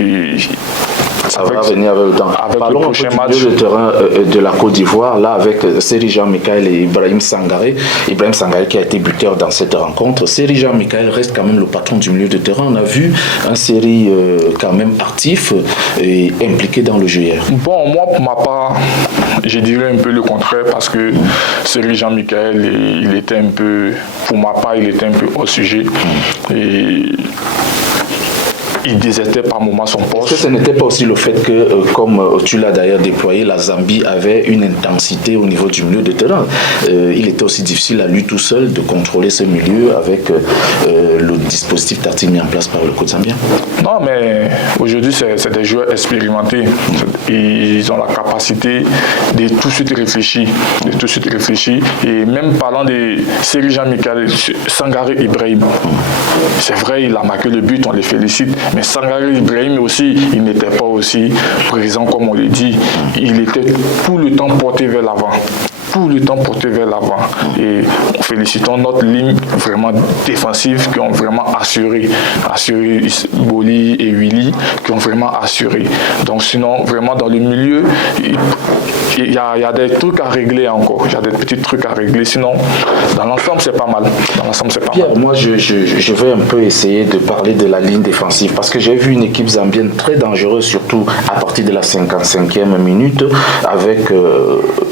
ça va venir avec le temps. Parlons le prochain match. Du milieu de terrain de la Côte d'Ivoire, là avec Seri Jean-Michel et Ibrahim Sangaré. Ibrahim Sangaré qui a été buteur dans cette rencontre. Seri Jean-Michel reste quand même le patron du milieu de terrain. On a vu un Seri quand même actif et impliqué dans le jeu hier. Bon, moi pour ma part, je dirais un peu le contraire parce que Seri Jean-Michel, il était un peu, pour ma part, il était un peu au sujet. Et il désertait par moments son poste. Est-ce que ce n'était pas aussi le fait que, comme tu l'as d'ailleurs déployé, la Zambie avait une intensité au niveau du milieu de terrain. Il était aussi difficile à lui tout seul de contrôler ce milieu avec le dispositif tactique mis en place par le coach zambien? Non, mais aujourd'hui, c'est des joueurs expérimentés. Ils ont la capacité de tout de suite réfléchir. Et même parlant de Seri Jean-Michel, Sangaré Ibrahim, c'est vrai, il a marqué le but, on les félicite. Mais Sangaré Ibrahim aussi, il n'était pas aussi présent comme on le dit. Il était tout le temps porté vers l'avant. Et félicitons notre ligne vraiment défensive qui ont vraiment assuré Boli et Willy qui ont vraiment assuré. Donc sinon, vraiment dans le milieu, il y a des trucs à régler encore. Il y a des petits trucs à régler. Sinon, dans l'ensemble, c'est pas mal. Pierre, moi, je vais un peu essayer de parler de la ligne défensive parce que j'ai vu une équipe zambienne très dangereuse, surtout à partir de la 55e minute, avec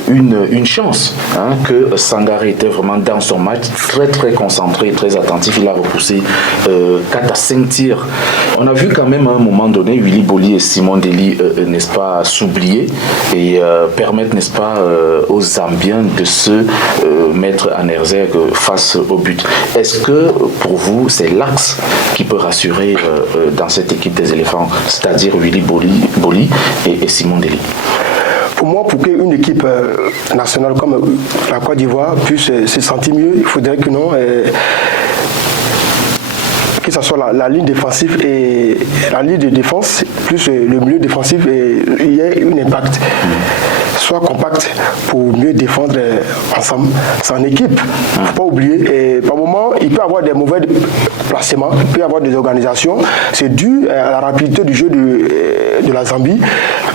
une chance que Sangaré était vraiment dans son match, très très concentré, très attentif. Il a repoussé 4 à 5 tirs. On a vu quand même à un moment donné Willy Boli et Simon Deli, n'est-ce pas, s'oublier et permettre, n'est-ce pas, aux Zambiens de se mettre en exergue face au but. Est-ce que pour vous c'est l'axe qui peut rassurer dans cette équipe des éléphants, c'est-à-dire Willy Boli et Simon Deli? Pour moi, pour qu'une équipe nationale comme la Côte d'Ivoire puisse se sentir mieux, il faudrait que que ce soit la ligne défensive et la ligne de défense, plus le milieu défensif, il y ait un impact. Soit compact pour mieux défendre ensemble. C'est en équipe, il ne faut pas oublier. Et par moment, il peut y avoir des mauvais placements, il peut y avoir des organisations. C'est dû à la rapidité du jeu de la Zambie,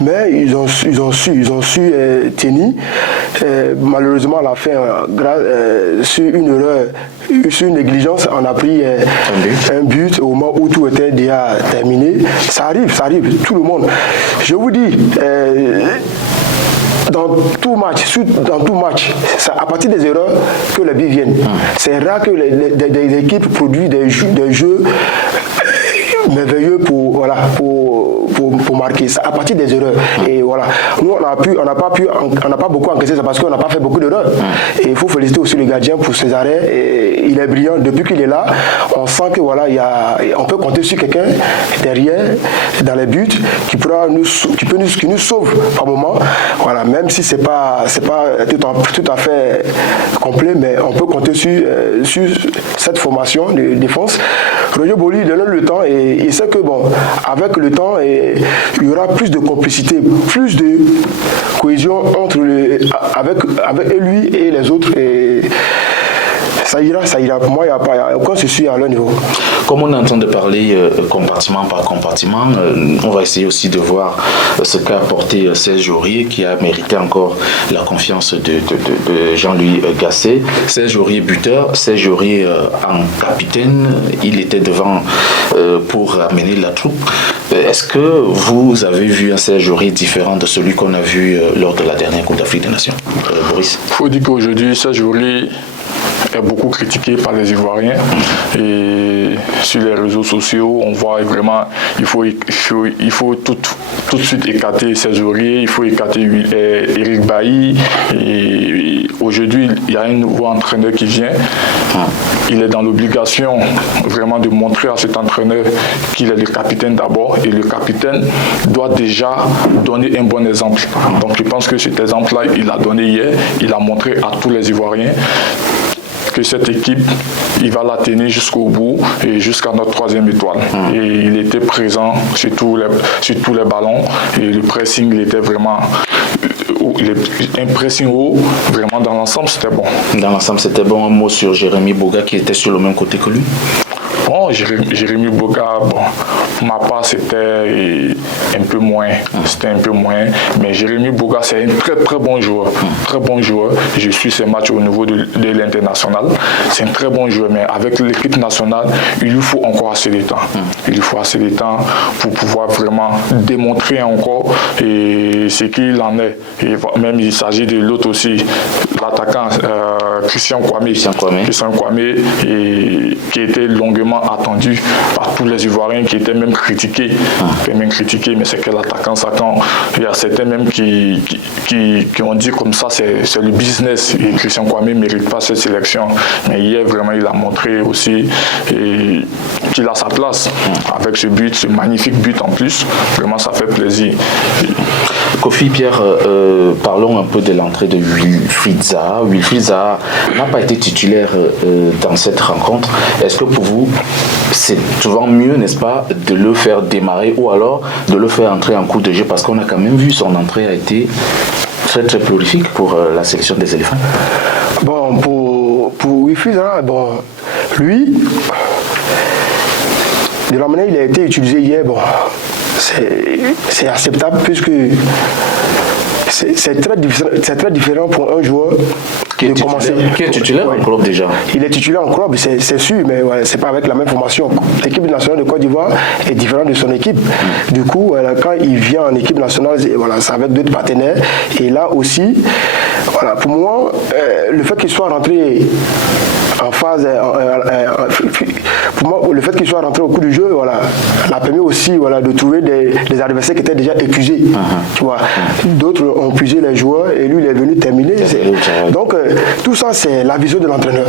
mais ils ont su tenir. Malheureusement, à la fin, sur une erreur, sur une négligence, on a pris un but au moment où tout était déjà terminé. Ça arrive, tout le monde. Je vous dis, dans tout match, c'est à partir des erreurs que les buts viennent. C'est rare que des équipes produisent des jeux merveilleux pour marquer. C'est à partir des erreurs. Et voilà. Nous, on n'a pas beaucoup encaissé, c'est parce qu'on n'a pas fait beaucoup d'erreurs. Et il faut féliciter aussi le gardien pour ses arrêts. Et il est brillant. Depuis qu'il est là, on sent que voilà, on peut compter sur quelqu'un derrière, dans les buts, qui nous sauve par moment. Voilà. Même si c'est pas tout à fait complet, mais on peut compter sur cette formation de défense. Roger Boli donne le temps et il sait que avec le temps, il y aura plus de complicité, plus de cohésion avec lui et les autres. Et ça ira. Pour moi, il n'y a aucun souci à leur niveau. Comme on est en train de parler compartiment par compartiment, on va essayer aussi de voir ce qu'a apporté Serge Aurier, qui a mérité encore la confiance de Jean-Louis Gasset. Serge Aurier buteur, Serge Aurier en capitaine, il était devant pour amener la troupe. Est-ce que vous avez vu un Serge Aurier différent de celui qu'on a vu lors de la dernière Coupe d'Afrique des Nations, Boris? Il faut dire qu'aujourd'hui, Serge Aurier est beaucoup critiqué par les Ivoiriens, et sur les réseaux sociaux, on voit vraiment il faut tout de suite écarter Serge Aurier, il faut écarter Eric Bailly, et aujourd'hui il y a un nouveau entraîneur qui vient. Il est dans l'obligation vraiment de montrer à cet entraîneur qu'il est le capitaine d'abord, et le capitaine doit déjà donner un bon exemple. Donc je pense que cet exemple-là, il l'a donné hier, il a montré à tous les Ivoiriens que cette équipe, il va la tenir jusqu'au bout et jusqu'à notre 3e étoile. Et il était présent sur tous les ballons, et le pressing, il était vraiment un pressing haut, vraiment dans l'ensemble, c'était bon. Dans l'ensemble, c'était bon. Un mot sur Jérémy Boga qui était sur le même côté que lui? Bon, Jérémy Boga, pour ma part, c'était un peu moins. Mais Jérémy Boga, c'est un très très bon joueur. Très bon joueur. Je suis ses matchs au niveau de l'international. C'est un très bon joueur, mais avec l'équipe nationale, il lui faut encore assez de temps. Il lui faut assez de temps pour pouvoir vraiment démontrer encore ce qu'il en est. Et même il s'agit de l'autre aussi, l'attaquant Christian Kwame, et qui était longuement attendu par tous les Ivoiriens, qui étaient même critiqués. Mais c'est que l'attaquant, ça, quand il y a certains même qui ont dit comme ça, c'est le business, et Christian Kwame ne mérite pas cette sélection. Mais hier, vraiment, il a montré aussi qu'il a sa place avec ce but, ce magnifique but en plus. Vraiment, ça fait plaisir. Kofi, Pierre, parlons un peu de l'entrée de Wilfried Zaha. Wilfried Zaha n'a pas été titulaire dans cette rencontre. Est-ce que pour vous, c'est souvent mieux, n'est-ce pas, de le faire démarrer, ou alors de le faire entrer en coup de jeu, parce qu'on a quand même vu son entrée a été très très prolifique pour la sélection des éléphants? Bon, pour Wilfried Zaha, lui, de la manière il a été utilisé hier, c'est acceptable, puisque c'est très différent pour un joueur qui est titulaire en club déjà. Il est titulaire en club, c'est sûr, mais c'est pas avec la même formation. L'équipe nationale de Côte d'Ivoire est différente de son équipe. Du coup, quand il vient en équipe nationale, c'est avec d'autres partenaires. Et là aussi, pour moi, le fait qu'il soit rentré en phase, pour moi, le fait qu'il soit rentré au coup du jeu, l'a permis aussi de trouver des adversaires qui étaient déjà épuisés. Tu vois, d'autres ont épuisé les joueurs, et lui il est venu terminer. Donc tout ça, c'est la vision de l'entraîneur.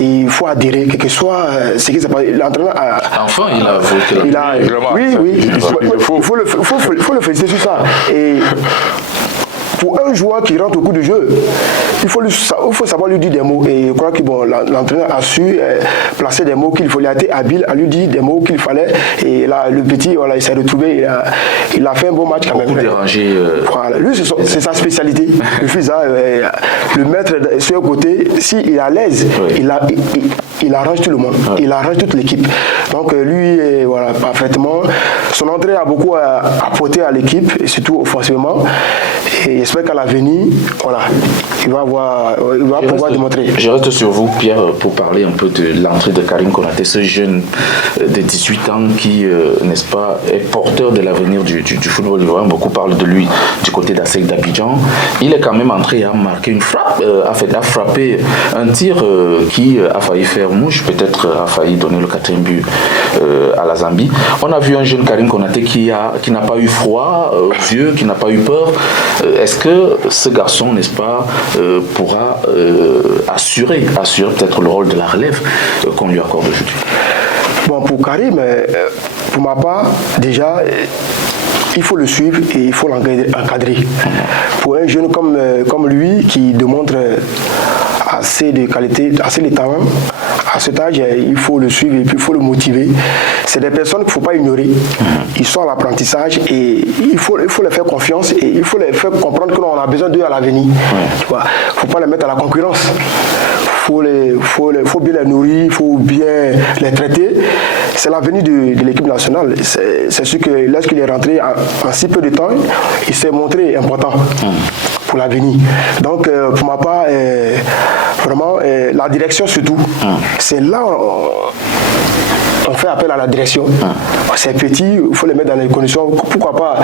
Et il faut adhérer, quel que soit ce qui s'est passé. L'entraîneur enfin, il a voté. Oui, il faut le féliciter sur ça. Et pour un joueur qui rentre au coup du jeu, il faut savoir lui dire des mots. Et je crois que l'entraîneur a su placer des mots qu'il fallait. Il a été habile à lui dire des mots qu'il fallait. Et là, le petit, il s'est retrouvé. Il a fait un bon match quand même. Beaucoup dérangé. Lui, c'est sa spécialité. Le fils, le mettre sur un côté, s'il est à l'aise, il arrange tout le monde. Il arrange toute l'équipe. Donc lui, parfaitement. Son entrée a beaucoup apporté à l'équipe, et surtout offensivement. Et j'espère qu'à l'avenir, il va pouvoir démontrer. Je reste sur vous, Pierre, pour parler un peu de l'entrée de Karim Konaté, ce jeune de 18 ans qui, n'est-ce pas, est porteur de l'avenir du football ivoirien. Beaucoup parlent de lui du côté d'Asec d'Abidjan. Il est quand même entré à marquer une frappe, a frappé un tir qui a failli faire mouche, peut-être a failli donner le 4e but à la Zambie. On a vu un jeune Karim Konaté qui n'a pas eu froid aux yeux, qui n'a pas eu peur. Est-ce que ce garçon, n'est-ce pas, pourra assurer peut-être le rôle de la relève qu'on lui accorde aujourd'hui? Bon, pour Karim, pour ma part, déjà, il faut le suivre et il faut l'encadrer. Pour un jeune comme lui qui démontre assez de qualité, assez de talent, à cet âge, il faut le suivre et puis il faut le motiver. C'est des personnes qu'il ne faut pas ignorer. Ils sont à l'apprentissage et il faut leur faire confiance et il faut leur faire comprendre qu'on a besoin d'eux à l'avenir. Il ne faut pas les mettre à la concurrence. faut bien les nourrir, il faut bien les traiter. C'est l'avenir de l'équipe nationale. C'est sûr que lorsqu'il est rentré en si peu de temps, il s'est montré important pour l'avenir. Donc, pour ma part, vraiment, la direction surtout, c'est là on fait appel à la direction. C'est petit, il faut les mettre dans les conditions. Pourquoi pas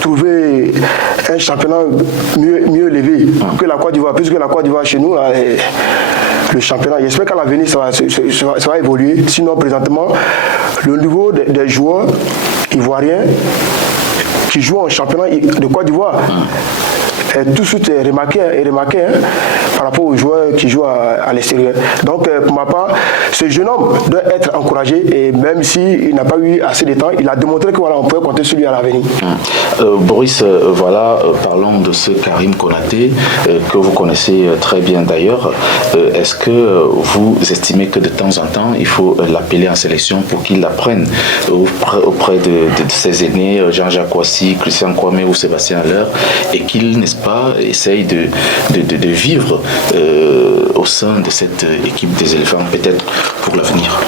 trouver un championnat mieux élevé que la Côte d'Ivoire, puisque la Côte d'Ivoire chez nous, là, le championnat, j'espère qu'à l'avenir ça va évoluer. Sinon, présentement, le niveau des joueurs ivoiriens qui jouent en championnat de Côte d'Ivoire est tout de suite remarqué par rapport aux joueurs qui jouent à l'extérieur. Donc, pour ma part, ce jeune homme doit être encouragé, et même s'il n'a pas eu assez de temps, il a démontré qu'on peut compter sur lui à l'avenir. Boris, parlons de ce Karim Konaté que vous connaissez très bien d'ailleurs. Est-ce que vous estimez que de temps en temps, il faut l'appeler en sélection pour qu'il apprenne auprès de ses aînés, Jean-Jacques Kouassi, Christian Kwame ou Sébastien Haller, et qu'il, n'est-ce pas, essaye de vivre au sein de cette équipe des éléphants, peut-être pour l'avenir?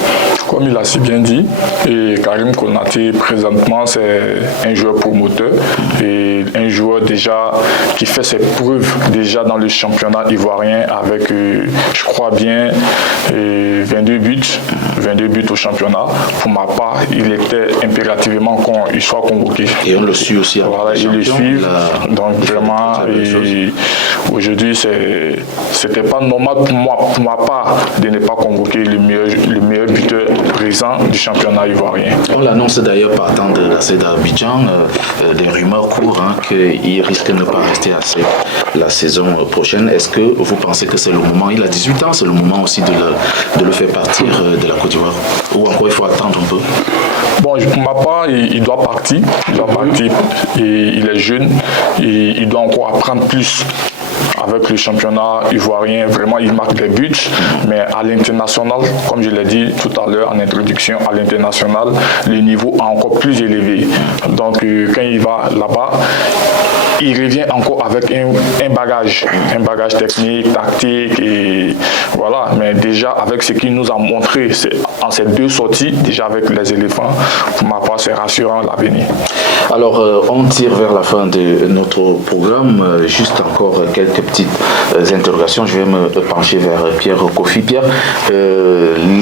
Comme il a si bien dit, et Karim Konaté présentement c'est un joueur promoteur et un joueur déjà qui fait ses preuves déjà dans le championnat ivoirien avec, je crois bien, 22 buts au championnat. Pour ma part, il était impérativement qu'il soit convoqué. Et on le suit aussi. Voilà, il le suit. Donc vraiment, aujourd'hui, c'était pas normal pour ma part de ne pas convoquer le meilleur buteur présent du championnat ivoirien. On l'annonce d'ailleurs partant de la CEDA Abidjan, des rumeurs courent qu'il risque de ne pas rester à la saison prochaine. Est-ce que vous pensez que c'est le moment, il a 18 ans, c'est le moment aussi de le faire partir de la Côte d'Ivoire? Ou encore il faut attendre un peu? Bon, pour ma part, il doit partir. Et il est jeune et il doit encore apprendre plus. Avec le championnat ivoirien, vraiment, il marque des buts, mais à l'international, comme je l'ai dit tout à l'heure en introduction, à l'international, le niveau est encore plus élevé. Donc, quand il va là-bas, il revient encore avec un bagage technique, tactique, et voilà. Mais déjà, avec ce qu'il nous a montré en ces deux sorties, déjà avec les éléphants, pour ma part, c'est rassurant l'avenir. Alors, on tire vers la fin de notre programme. Juste encore quelques petites interrogations. Je vais me pencher vers Pierre Kofi. Pierre,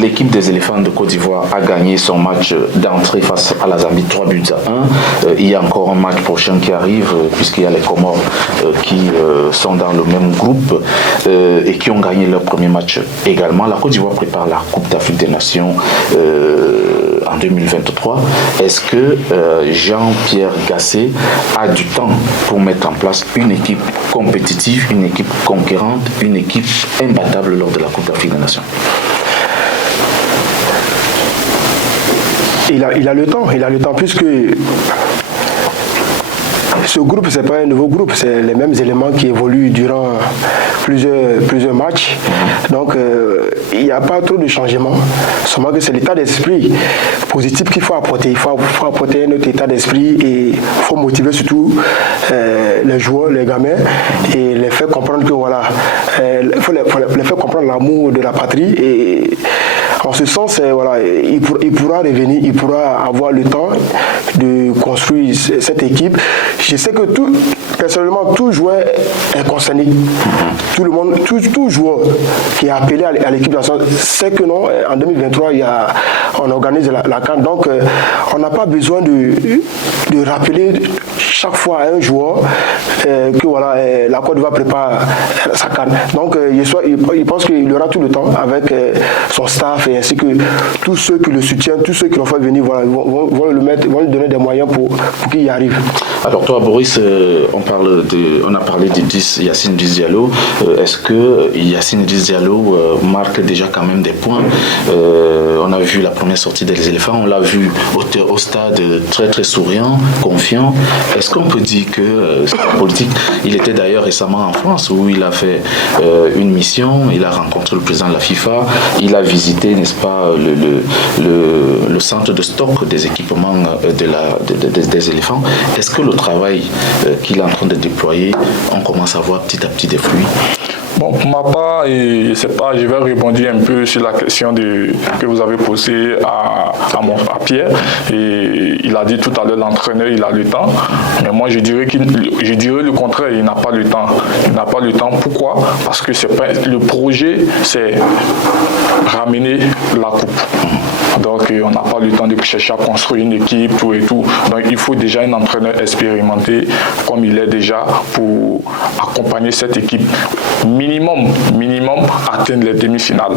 l'équipe des éléphants de Côte d'Ivoire a gagné son match d'entrée face à la Zambie 3-1. Il y a encore un match prochain qui arrive, puisqu'il y a les Comores qui sont dans le même groupe et qui ont gagné leur premier match également. La Côte d'Ivoire prépare la Coupe d'Afrique des Nations en 2023. Est-ce que Jean-Pierre Gasset a du temps pour mettre en place une équipe compétitive, une équipe conquérante, une équipe imbattable lors de la Coupe d'Afrique des Nations? Il a le temps puisque ce groupe, ce n'est pas un nouveau groupe, c'est les mêmes éléments qui évoluent durant plusieurs matchs. Donc, il n'y a pas trop de changements. Seulement que c'est l'état d'esprit positif qu'il faut apporter. Il faut apporter un autre état d'esprit et il faut motiver surtout les joueurs, les gamins, et les faire comprendre que voilà, il faut les faire comprendre l'amour de la patrie. Et en ce sens, voilà, il pourra revenir, il pourra avoir le temps de construire cette équipe. Je sais que personnellement, tout joueur est concerné. Tout le monde, tout joueur qui est appelé à l'équipe nationale sait que non, en 2023, on organise la CAN. Donc, on n'a pas besoin de rappeler chaque fois à un joueur que voilà, la Côte d'Ivoire prépare sa CAN. Donc, il pense qu'il aura tout le temps avec son staff, et ainsi que tous ceux qui le soutiennent, tous ceux qui l'ont fait venir, voilà, vont lui donner des moyens pour qu'il y arrive. Alors toi, Boris, on a parlé de Yacine Diallo. Est-ce que Yacine Diallo marque déjà quand même des points? On a vu la première sortie des éléphants, on l'a vu au stade très très souriant, confiant. Est-ce qu'on peut dire que c'est la politique? Il était d'ailleurs récemment en France où il a fait une mission, il a rencontré le président de la FIFA, il a visité, n'est-ce pas, le centre de stock des équipements des éléphants. Est-ce que le travail qu'il est en train de déployer, on commence à voir petit à petit des fruits? Bon, pour ma part, je vais rebondir un peu sur la question que vous avez posée à Pierre. Et il a dit tout à l'heure, l'entraîneur, il a le temps. Mais moi, je dirais le contraire, il n'a pas le temps. Il n'a pas le temps. Pourquoi? Parce que le projet, c'est ramener la coupe. Donc, on n'a pas le temps de chercher à construire une équipe, tout et tout. Donc, il faut déjà un entraîneur expérimenté, comme il est déjà, pour accompagner cette équipe. Minimum, atteindre les demi-finales.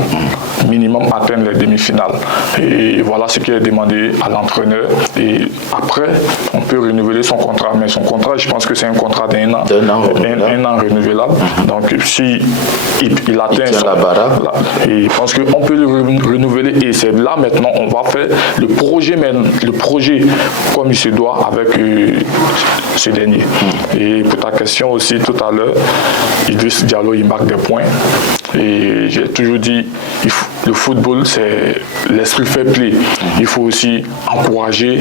Minimum, atteindre les demi-finales. Et voilà ce qui est demandé à l'entraîneur. Et après, on peut renouveler son contrat. Mais son contrat, je pense que c'est un contrat d'un an. Un an renouvelable. Donc, si il atteint la barre, et je pense qu'on peut le renouveler. Et c'est là maintenant, on va faire le projet comme il se doit avec ce dernier. Et pour ta question aussi tout à l'heure, Idriss Diallo, il marque des points. Et j'ai toujours dit, le football, c'est l'esprit fair play. Il faut aussi encourager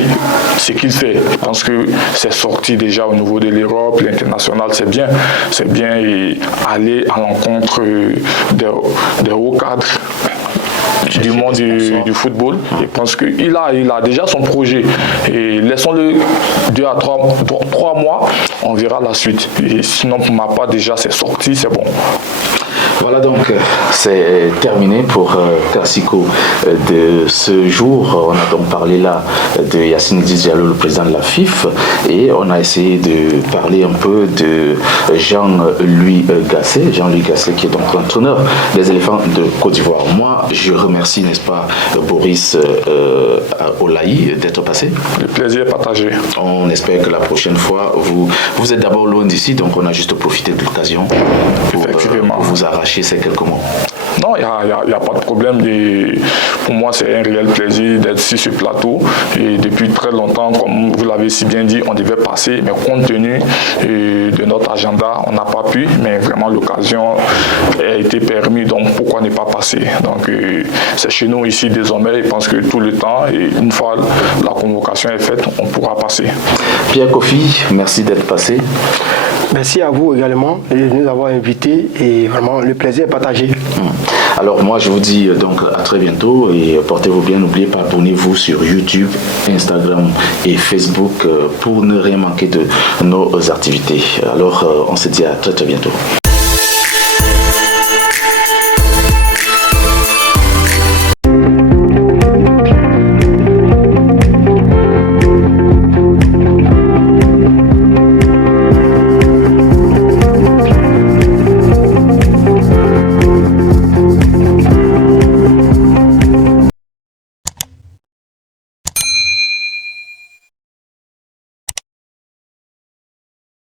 ce qu'il fait. Je pense que c'est sorti déjà au niveau de l'Europe, l'international, c'est bien. C'est bien et aller à l'encontre des hauts cadres du monde du football. Je pense qu'il a déjà son projet. Et laissons-le 2 à 3 mois, on verra la suite. Et sinon, pour ma part, déjà, c'est sorti, c'est bon. Voilà donc, c'est terminé pour Classico de ce jour. On a donc parlé là de Yacine Diallo, le président de la FIF, et on a essayé de parler un peu de Jean-Louis Gasset, qui est donc l'entraîneur des éléphants de Côte d'Ivoire. Moi, je remercie, n'est-ce pas, Boris Olaï d'être passé. Le plaisir est partagé. On espère que la prochaine fois, vous êtes d'abord loin d'ici, donc on a juste profité de l'occasion pour vous arracher ces quelques mots. Non, il n'y a pas de problème. Pour moi, c'est un réel plaisir d'être sur ce plateau. Et depuis très longtemps, comme vous l'avez si bien dit, on devait passer, mais compte tenu de notre agenda, on n'a pas pu. Mais vraiment, l'occasion a été permise, donc pourquoi ne pas passer? Donc, c'est chez nous ici désormais. Je pense que tout le temps, et une fois la convocation est faite, on pourra passer. Pierre Kofi, merci d'être passé. Merci à vous également de nous avoir invités et vraiment le plaisir est partagé. Alors moi je vous dis donc à très bientôt et portez-vous bien, n'oubliez pas, abonnez-vous sur YouTube, Instagram et Facebook pour ne rien manquer de nos activités. Alors on se dit à très bientôt.